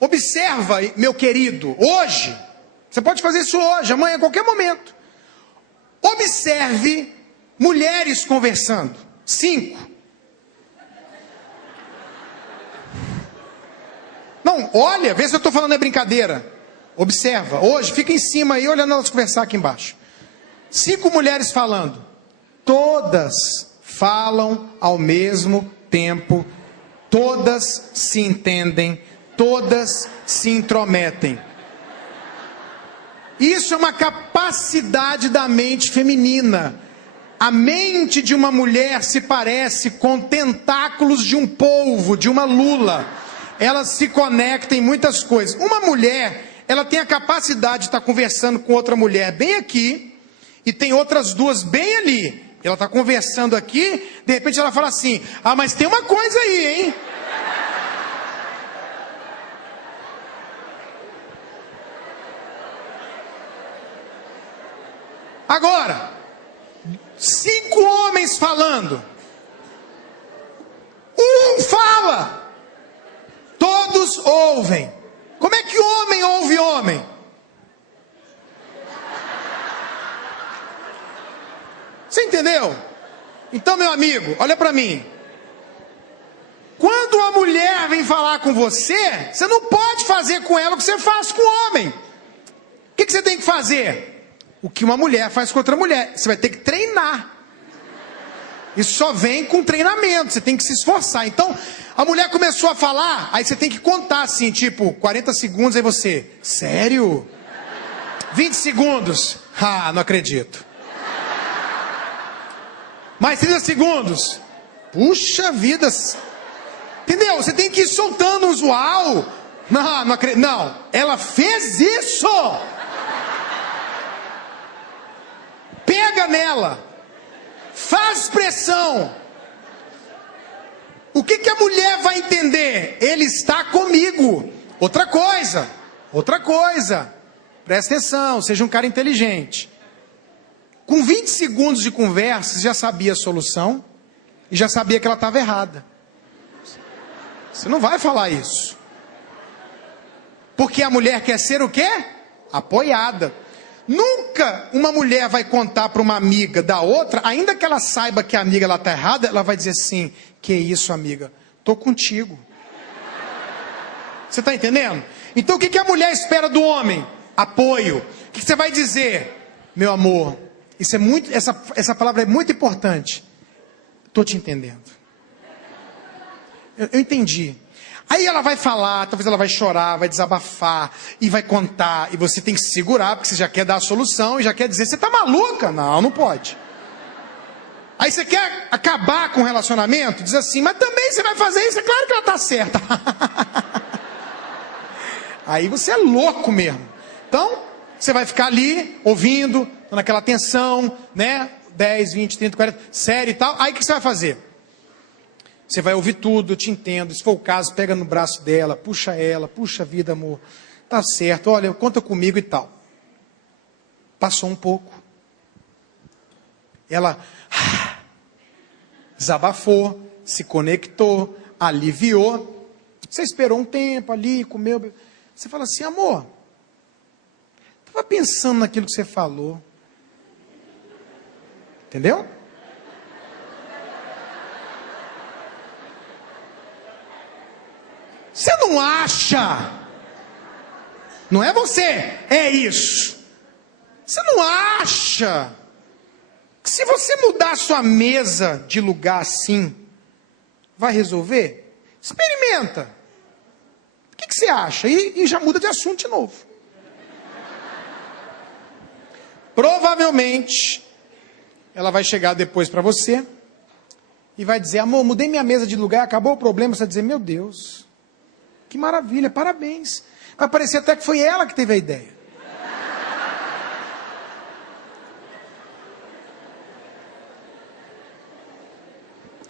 Observa, meu querido, hoje, você pode fazer isso hoje, amanhã, a qualquer momento. Observe mulheres conversando. 5. Não, olha, vê se eu estou falando é brincadeira. Observa, hoje, fica em cima aí, olhando elas conversar aqui embaixo. 5 mulheres falando. Todas falam ao mesmo tempo, todas se entendem, todas se intrometem. Isso é uma capacidade da mente feminina. A mente de uma mulher se parece com tentáculos de um polvo, de uma lula. Elas se conectam em muitas coisas. Uma mulher, ela tem a capacidade de estar conversando com outra mulher bem aqui, e tem outras duas bem ali. Ela está conversando aqui, de repente ela fala assim, mas tem uma coisa aí, hein? Agora, 5 homens falando. Um fala. Todos ouvem. Como é que homem ouve homem? Você entendeu? Então, meu amigo, olha para mim. Quando uma mulher vem falar com você, você não pode fazer com ela o que você faz com o homem. O que você tem que fazer? O que uma mulher faz com outra mulher. Você vai ter que treinar. Isso só vem com treinamento. Você tem que se esforçar. Então, a mulher começou a falar, aí você tem que contar assim, tipo, 40 segundos, aí você, sério? 20 segundos. Não acredito. Mais 30 segundos. Puxa vida. Entendeu? Você tem que ir soltando uns uau. Não acredito. Não, ela fez isso. Pega nela. Faz pressão. O que a mulher vai entender? Ele está comigo. Outra coisa. Presta atenção, seja um cara inteligente. Com 20 segundos de conversa, já sabia a solução e já sabia que ela estava errada. Você não vai falar isso. Porque a mulher quer ser o quê? Apoiada. Nunca uma mulher vai contar para uma amiga da outra, ainda que ela saiba que a amiga está errada, ela vai dizer assim: que isso, amiga? Tô contigo. Você está entendendo? Então o que a mulher espera do homem? Apoio. O que você vai dizer? Meu amor, isso é muito, essa palavra é muito importante. Estou te entendendo. Eu entendi. Aí ela vai falar, talvez ela vai chorar, vai desabafar, e vai contar, e você tem que se segurar, porque você já quer dar a solução, e já quer dizer: você está maluca? Não, não pode. Aí você quer acabar com o relacionamento? Diz assim: mas também você vai fazer isso, é claro que ela está certa. Aí você é louco mesmo. Então, você vai ficar ali, ouvindo, naquela tensão, né? 10, 20, 30, 40, sério e tal. Aí o que você vai fazer? Você vai ouvir tudo, eu te entendo. Se for o caso, pega no braço dela, puxa a vida, amor. Tá certo, olha, conta comigo e tal. Passou um pouco. Ela desabafou, se conectou, aliviou. Você esperou um tempo ali, comeu. Você fala assim: amor, estava pensando naquilo que você falou. Entendeu? Você não acha? Não é você, é isso. Você não acha que se você mudar a sua mesa de lugar assim, vai resolver? Experimenta. O que você acha? E já muda de assunto de novo. Provavelmente, ela vai chegar depois para você e vai dizer: amor, mudei minha mesa de lugar, acabou o problema. Você vai dizer: meu Deus, que maravilha, parabéns. Vai parecer até que foi ela que teve a ideia.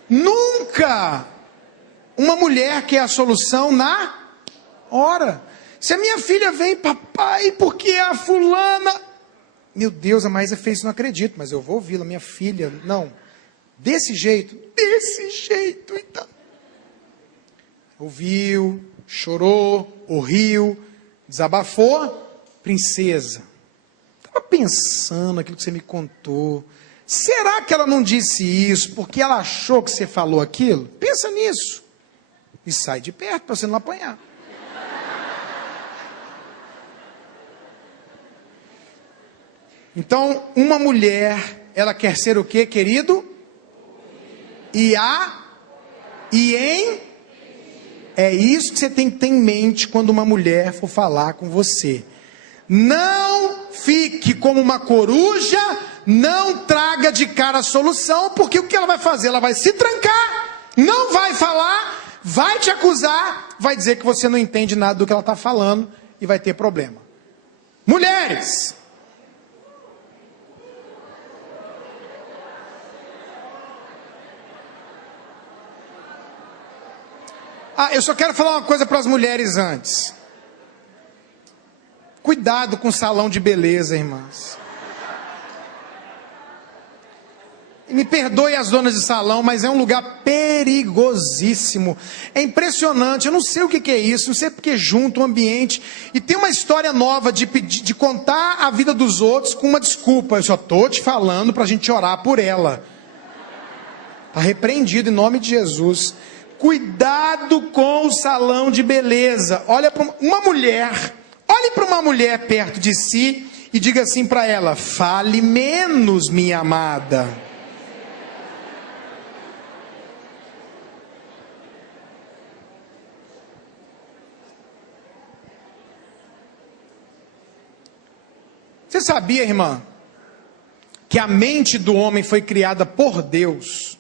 Nunca uma mulher quer a solução na hora. Se a minha filha vem: papai, porque a fulana... Meu Deus, a Maísa fez isso, não acredito, mas eu vou ouvi-la, minha filha. Não, desse jeito, então. Ouviu, chorou, riu, desabafou. Princesa, estava pensando naquilo que você me contou. Será que ela não disse isso porque ela achou que você falou aquilo? Pensa nisso. E sai de perto para você não apanhar. Então, uma mulher, ela quer ser o quê, querido? É isso que você tem que ter em mente quando uma mulher for falar com você. Não fique como uma coruja, não traga de cara a solução, porque o que ela vai fazer? Ela vai se trancar, não vai falar, vai te acusar, vai dizer que você não entende nada do que ela está falando e vai ter problema. Mulheres, eu só quero falar uma coisa para as mulheres antes. Cuidado com o salão de beleza, irmãs. Me perdoe as donas de salão, mas é um lugar perigosíssimo. É impressionante, eu não sei o que é isso, não sei porque junto o ambiente. E tem uma história nova de contar a vida dos outros com uma desculpa. Eu só estou te falando para a gente orar por ela. Está repreendido em nome de Jesus. Cuidado com o salão de beleza. Olha para uma mulher, olhe para uma mulher perto de si e diga assim para ela: fale menos, minha amada. Você sabia, irmã, que a mente do homem foi criada por Deus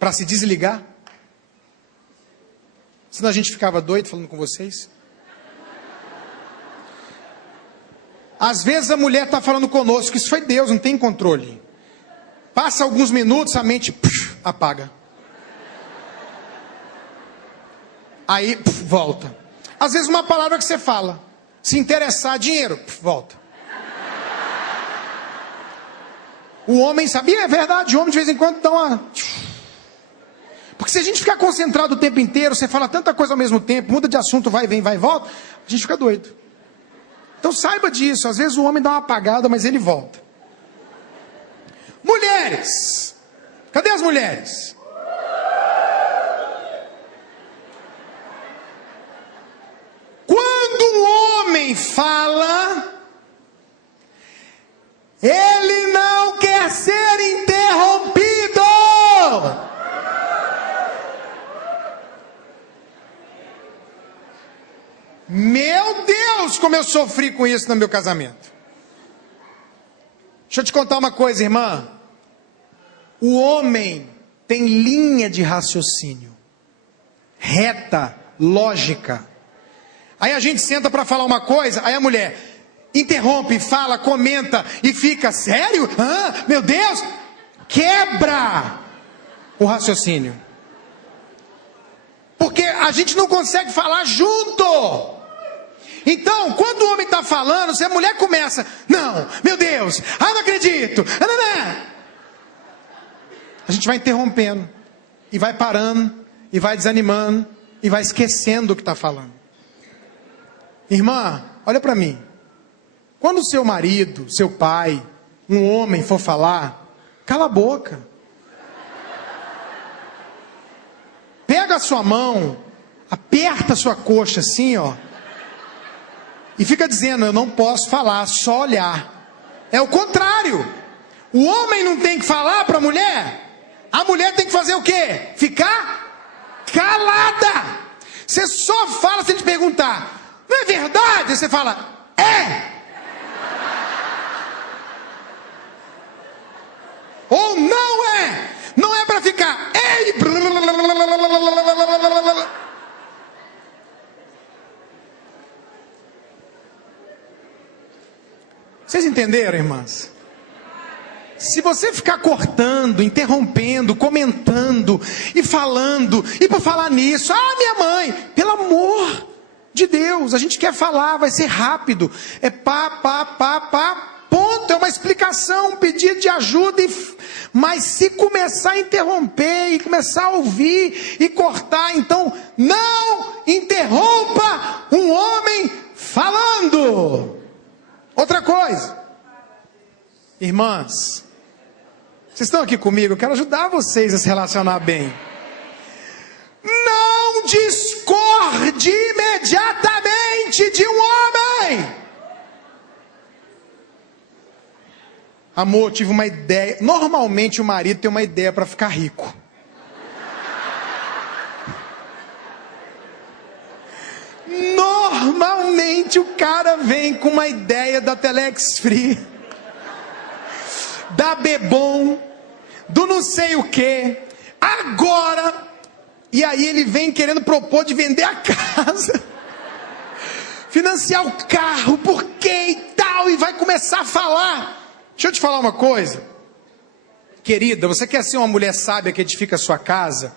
para se desligar? Senão a gente ficava doido falando com vocês. Às vezes a mulher está falando conosco, isso foi Deus, não tem controle. Passa alguns minutos, a mente apaga. Aí volta. Às vezes uma palavra que você fala, se interessar, dinheiro, volta. O homem, sabia? É verdade, o homem de vez em quando dá uma... Porque Porque se a gente ficar concentrado o tempo inteiro, você fala tanta coisa ao mesmo tempo, muda de assunto, vai, vem, vai e volta, a gente fica doido. Então saiba disso, às vezes o homem dá uma apagada, mas ele volta. Mulheres, cadê as mulheres? Quando um homem fala, ele não quer ser interrompido. Meu Deus, como eu sofri com isso no meu casamento. Deixa eu te contar uma coisa, irmã. O homem tem linha de raciocínio, reta, lógica. Aí a gente senta para falar uma coisa, aí a mulher interrompe, fala, comenta e fica, sério? Meu Deus! Quebra o raciocínio. Porque a gente não consegue falar junto. Então, quando o homem está falando, se a mulher começa, não, meu Deus, não acredito, a gente vai interrompendo, e vai parando, e vai desanimando, e vai esquecendo o que está falando. Irmã, olha para mim, quando o seu marido, seu pai, um homem for falar, cala a boca. Pega a sua mão, aperta a sua coxa assim, ó. E fica dizendo, eu não posso falar, só olhar. É o contrário. O homem não tem que falar para a mulher tem que fazer o quê? Ficar calada. Você só fala se ele te perguntar, não é verdade? Você fala, é. Ou não é. Não é para ficar, ei. Vocês entenderam, irmãs? Se você ficar cortando, interrompendo, comentando e falando, e por falar nisso, minha mãe, pelo amor de Deus, a gente quer falar, vai ser rápido, é ponto, é uma explicação, um pedido de ajuda, mas se começar a interromper, e começar a ouvir, e cortar, então, não interrompa um homem falando. Outra coisa, irmãs, vocês estão aqui comigo? Eu quero ajudar vocês a se relacionar bem. Não discorde imediatamente de um homem. Amor, tive uma ideia. Normalmente o marido tem uma ideia para ficar rico. Normalmente o cara vem com uma ideia da Telex Free, da Bebom, do não sei o que, agora, e aí ele vem querendo propor de vender a casa, financiar o carro, por quê e tal, e vai começar a falar. Deixa eu te falar uma coisa, querida, você quer ser uma mulher sábia que edifica a sua casa?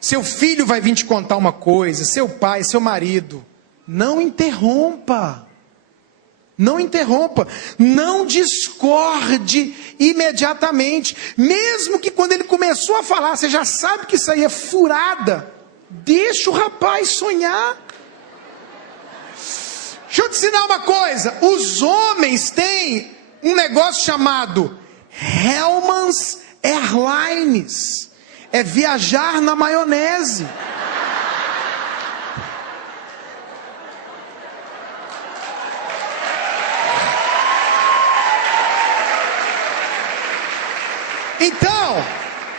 Seu filho vai vir te contar uma coisa, seu pai, seu marido, não interrompa, não discorde imediatamente, mesmo que quando ele começou a falar, você já sabe que isso aí é furada, deixa o rapaz sonhar. Deixa eu te ensinar uma coisa, os homens têm um negócio chamado Hellmann's Airlines, é viajar na maionese. Então,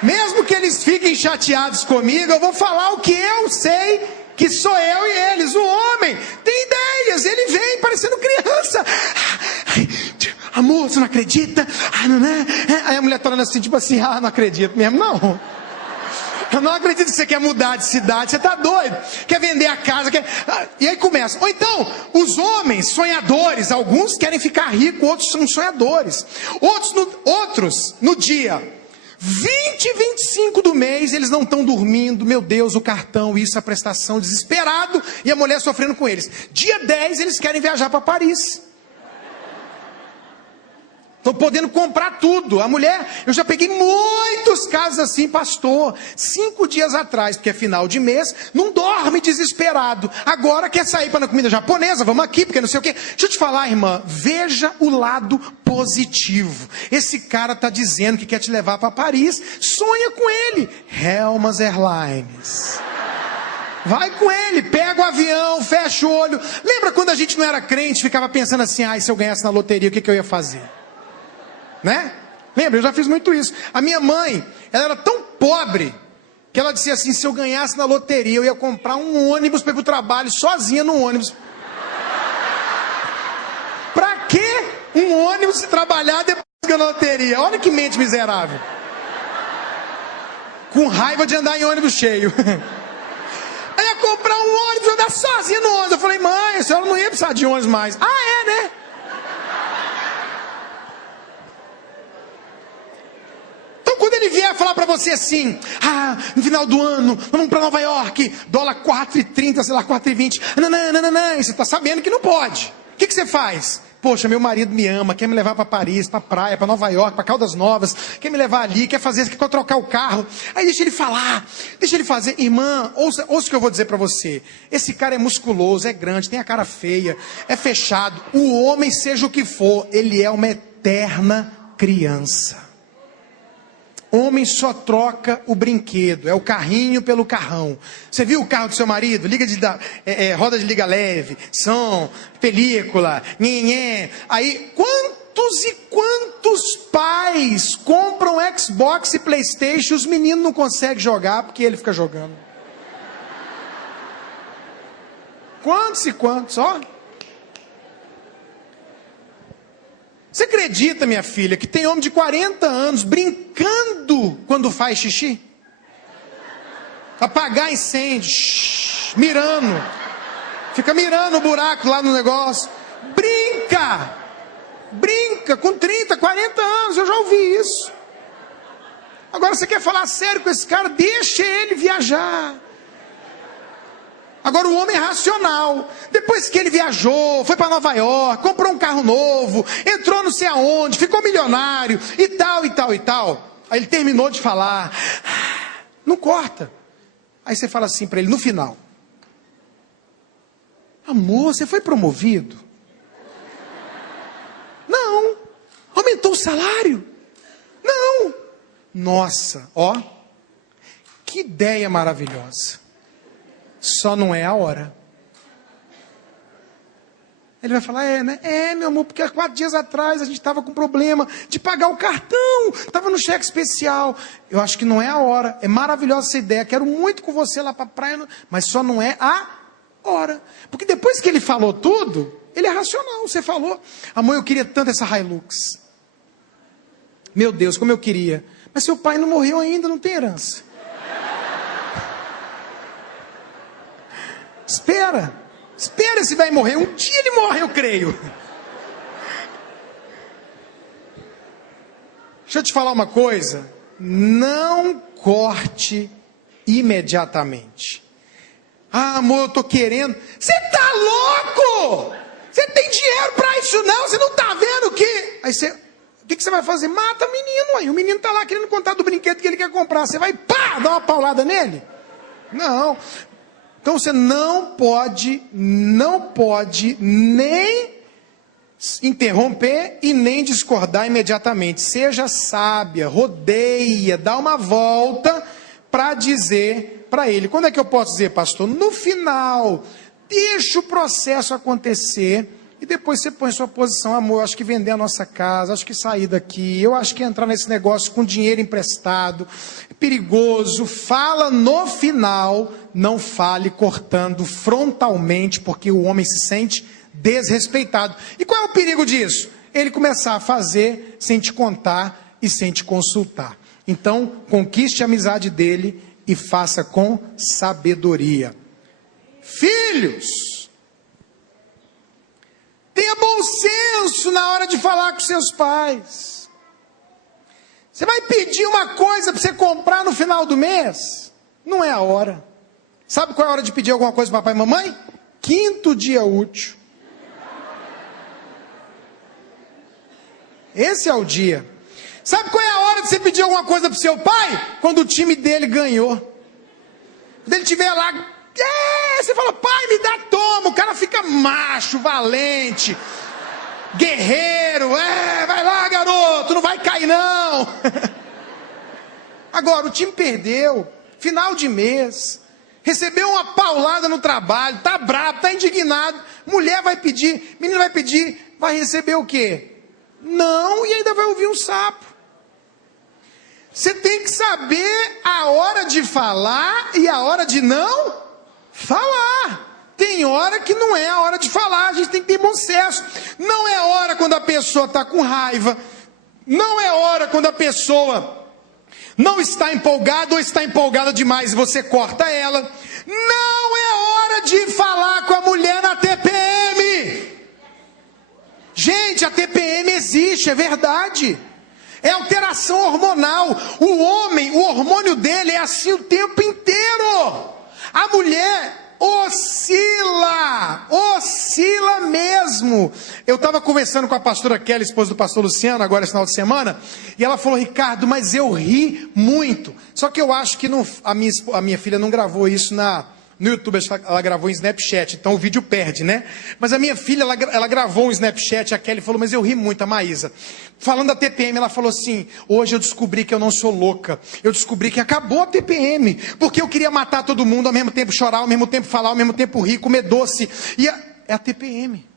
mesmo que eles fiquem chateados comigo, eu vou falar o que eu sei, que sou eu e eles. O homem tem ideias, ele vem parecendo criança. Amor, você não acredita? Aí a mulher tá olhando assim, tipo assim, não acredito mesmo, não. Eu não acredito que você quer mudar de cidade, você tá doido, quer vender a casa, e aí começa. Ou então, os homens sonhadores, alguns querem ficar ricos, outros são sonhadores. Outros no dia 20, 25 do mês, eles não estão dormindo, meu Deus, o cartão, isso, a prestação, desesperado, e a mulher sofrendo com eles. Dia 10, eles querem viajar para Paris. Estou podendo comprar tudo. A mulher, eu já peguei muitos casos assim, pastor. 5 dias atrás, porque é final de mês, não dorme desesperado. Agora quer sair para a comida japonesa, vamos aqui, porque não sei o quê. Deixa eu te falar, irmã, veja o lado positivo. Esse cara está dizendo que quer te levar para Paris, sonha com ele. Helmas Airlines. Vai com ele, pega o avião, fecha o olho. Lembra quando a gente não era crente, ficava pensando assim, se eu ganhasse na loteria, o que eu ia fazer? Né? Lembra? Eu já fiz muito isso. A minha mãe, ela era tão pobre, que ela dizia assim, se eu ganhasse na loteria, eu ia comprar um ônibus para ir pro trabalho, sozinha no ônibus. Pra que um ônibus se trabalhar depois de ganhar na loteria? Olha que mente miserável. Com raiva de andar em ônibus cheio. Aí ia comprar um ônibus e andar sozinha no ônibus. Eu falei, mãe, a senhora não ia precisar de ônibus mais. Ah, é, né? Quando ele vier falar para você assim, no final do ano, vamos para Nova York, dólar 4,30, sei lá, 4,20, não, você está sabendo que não pode. O que você faz? Poxa, meu marido me ama, quer me levar para Paris, para praia, para Nova York, para Caldas Novas, quer me levar ali, quer trocar o carro. Aí deixa ele falar, deixa ele fazer. Irmã, ouça o que eu vou dizer para você. Esse cara é musculoso, é grande, tem a cara feia, é fechado. O homem, seja o que for, ele é uma eterna criança. Homem só troca o brinquedo, é o carrinho pelo carrão. Você viu o carro do seu marido? Roda de liga leve, som, película, nhenhé. Aí, quantos e quantos pais compram Xbox e Playstation, os meninos não conseguem jogar porque ele fica jogando? Quantos e quantos, ó. Você acredita, minha filha, que tem homem de 40 anos brincando quando faz xixi? Apagar incêndio, mirando. Fica mirando o buraco lá no negócio. Brinca com 30, 40 anos, eu já ouvi isso. Agora você quer falar sério com esse cara? Deixa ele viajar. Agora o homem é racional. Depois que ele viajou, foi para Nova York, comprou um carro novo, entrou não sei aonde, ficou milionário, e tal, e tal, e tal. Aí ele terminou de falar. Não corta. Aí você fala assim para ele, no final. Amor, você foi promovido? Não. Aumentou o salário? Não. Nossa, ó. Que ideia maravilhosa. Só não é a hora. Ele vai falar, né? Meu amor, porque há 4 dias atrás a gente estava com problema de pagar o cartão. Estava no cheque especial. Eu acho que não é a hora. É maravilhosa essa ideia. Quero muito com você lá para a praia. Mas só não é a hora. Porque depois que ele falou tudo, ele é racional. Você falou, amor, eu queria tanto essa Hilux. Meu Deus, como eu queria. Mas seu pai não morreu ainda, não tem herança. Espera se vai morrer. Um dia ele morre, eu creio. Deixa eu te falar uma coisa. Não corte imediatamente. Amor, eu tô querendo. Você tá louco? Você tem dinheiro pra isso não? Você não tá vendo o quê? Aí você, o que você vai fazer? Mata o menino aí. O menino tá lá querendo contar do brinquedo que ele quer comprar. Você vai, dar uma paulada nele? Não. Então você não pode nem interromper e nem discordar imediatamente. Seja sábia, rodeia, dá uma volta para dizer para ele. Quando é que eu posso dizer, pastor? No final, deixa o processo acontecer e depois você põe sua posição. Amor, eu acho que vender a nossa casa, acho que sair daqui, eu acho que entrar nesse negócio com dinheiro emprestado, é perigoso. Fala no final, não fale cortando frontalmente, porque o homem se sente desrespeitado. E qual é o perigo disso? Ele começar a fazer sem te contar e sem te consultar. Então, conquiste a amizade dele e faça com sabedoria. Filhos, tenha bom senso na hora de falar com seus pais. Você vai pedir uma coisa para você comprar no final do mês? Não é a hora. Sabe qual é a hora de pedir alguma coisa para papai e mamãe? 5º dia útil. Esse é o dia. Sabe qual é a hora de você pedir alguma coisa pro seu pai? Quando o time dele ganhou. Quando ele estiver lá, você fala, pai, me dá, toma. O cara fica macho, valente, guerreiro. Vai lá, garoto, não vai cair não. Agora, o time perdeu, final de mês, recebeu uma paulada no trabalho, tá bravo, tá indignado. Mulher vai pedir, menino vai pedir, vai receber o quê? Não, e ainda vai ouvir um sapo. Você tem que saber a hora de falar e a hora de não falar. Tem hora que não é a hora de falar, a gente tem que ter bom senso. Não é hora quando a pessoa está com raiva, não é hora quando a pessoa não está empolgada ou está empolgada demais e você corta ela. Não é hora de falar com a mulher na TPM. Gente, a TPM existe, é verdade. É alteração hormonal. O homem, o hormônio dele é assim o tempo inteiro. A mulher oscila mesmo. Eu estava conversando com a pastora Kelly, esposa do pastor Luciano, agora esse final de semana, e ela falou, Ricardo, mas eu ri muito. Só que eu acho que a minha filha não gravou isso no YouTube, ela gravou em Snapchat, então o vídeo perde, né? Mas a minha filha, ela gravou um Snapchat, a Kelly falou, mas eu ri muito, a Maísa. Falando da TPM, ela falou assim, hoje eu descobri que eu não sou louca, eu descobri que acabou a TPM, porque eu queria matar todo mundo, ao mesmo tempo chorar, ao mesmo tempo falar, ao mesmo tempo rir, comer doce. E é a TPM,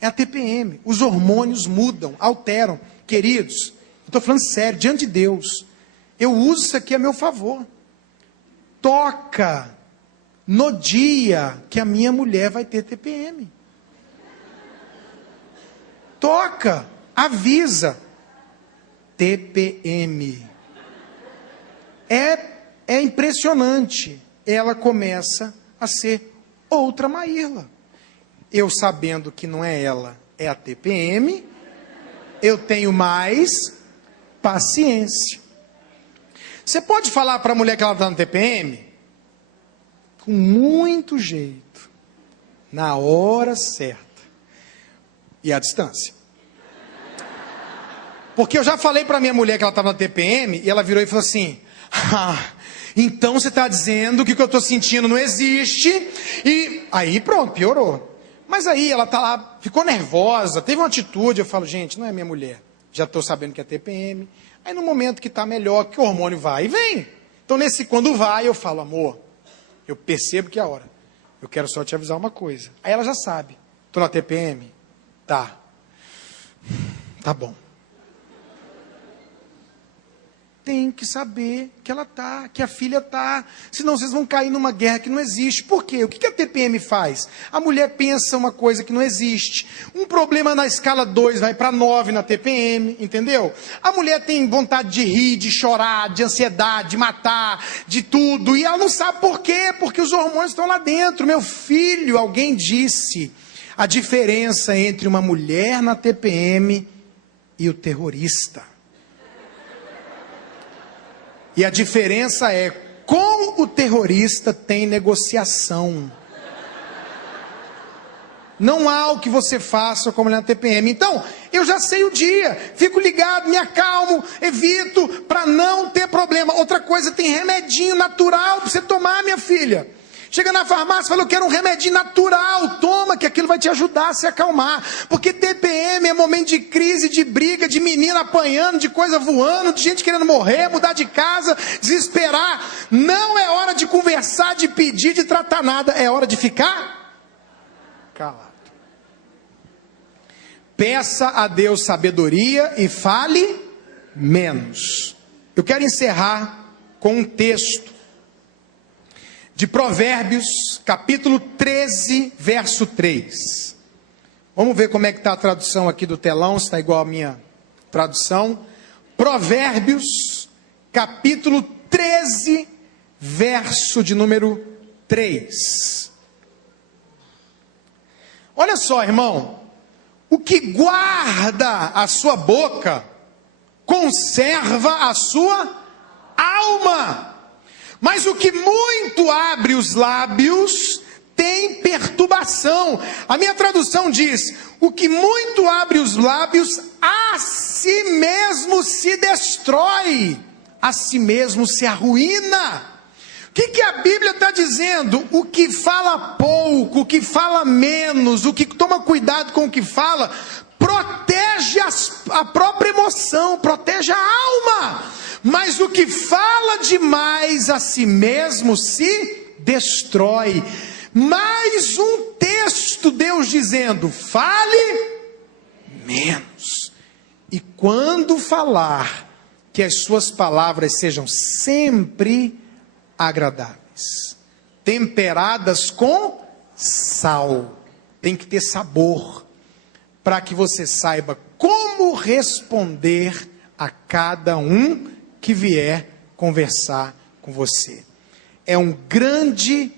é a TPM, os hormônios mudam, alteram. Queridos, eu estou falando sério, diante de Deus, eu uso isso aqui a meu favor. Toca no dia que a minha mulher vai ter TPM. Toca, avisa. TPM. É impressionante. Ela começa a ser outra Maírla. Eu sabendo que não é ela, é a TPM, eu tenho mais paciência. Você pode falar para a mulher que ela está na TPM? Com muito jeito, na hora certa e à distância. Porque eu já falei para minha mulher que ela estava na TPM e ela virou e falou assim, então você está dizendo que o que eu estou sentindo não existe, e aí pronto, piorou. Mas aí ela está lá, ficou nervosa, teve uma atitude, eu falo, gente, não é minha mulher, já estou sabendo que é TPM. Aí no momento que está melhor, que o hormônio vai e vem. Então quando vai eu falo, amor, eu percebo que é a hora. Eu quero só te avisar uma coisa. Aí ela já sabe. Estou na TPM? Tá. Tá bom. Tem que saber que ela tá, que a filha tá. Senão vocês vão cair numa guerra que não existe. Por quê? O que a TPM faz? A mulher pensa uma coisa que não existe. Um problema na escala 2 vai para 9 na TPM, entendeu? A mulher tem vontade de rir, de chorar, de ansiedade, de matar, de tudo. E ela não sabe por quê, porque os hormônios estão lá dentro. Meu filho, alguém disse a diferença entre uma mulher na TPM e o terrorista. E a diferença é, com o terrorista tem negociação. Não há o que você faça como na TPM. Então, eu já sei o dia, fico ligado, me acalmo, evito, para não ter problema. Outra coisa, tem remedinho natural para você tomar, minha filha. Chega na farmácia e fala, eu quero um remedinho natural, toma, que aquilo vai te ajudar a se acalmar. Porque TPM é momento de crise, de briga, de menina apanhando, de coisa voando, de gente querendo morrer, mudar de casa, desesperar. Não é hora de conversar, de pedir, de tratar nada, é hora de ficar calado. Peça a Deus sabedoria e fale menos. Eu quero encerrar com um texto de Provérbios, capítulo 13, verso 3. Vamos ver como é que está a tradução aqui do telão, se está igual a minha tradução. Provérbios, capítulo 13, verso de número 3. Olha só, irmão. O que guarda a sua boca, conserva a sua alma. Mas o que muito abre os lábios tem perturbação. A minha tradução diz, o que muito abre os lábios si mesmo se destrói, a si mesmo se arruína. O que a Bíblia está dizendo? O que fala pouco, o que fala menos, o que toma cuidado com o que fala, protege a própria emoção, protege a alma. Mas o que fala demais a si mesmo se destrói. Mais um texto, Deus dizendo: fale menos. E quando falar, que as suas palavras sejam sempre agradáveis, temperadas com sal. Tem que ter sabor, para que você saiba como responder a cada um que vier conversar com você. É um grande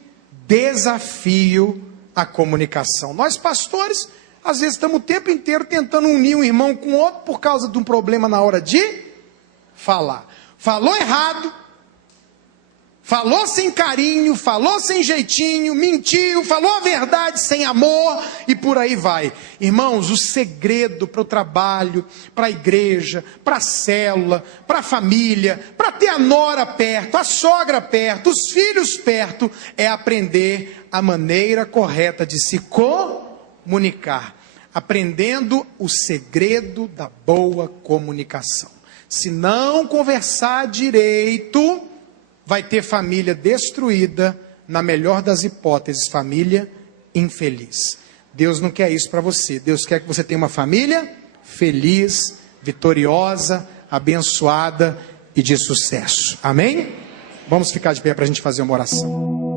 desafio a comunicação. Nós pastores, às vezes estamos o tempo inteiro tentando unir um irmão com outro por causa de um problema na hora de falar. Falou errado, falou sem carinho, falou sem jeitinho, mentiu, falou a verdade sem amor e por aí vai. Irmãos, o segredo para o trabalho, para a igreja, para a célula, para a família, para ter a nora perto, a sogra perto, os filhos perto, é aprender a maneira correta de se comunicar. Aprendendo o segredo da boa comunicação. Se não conversar direito, vai ter família destruída, na melhor das hipóteses, família infeliz. Deus não quer isso para você. Deus quer que você tenha uma família feliz, vitoriosa, abençoada e de sucesso. Amém? Vamos ficar de pé para a gente fazer uma oração.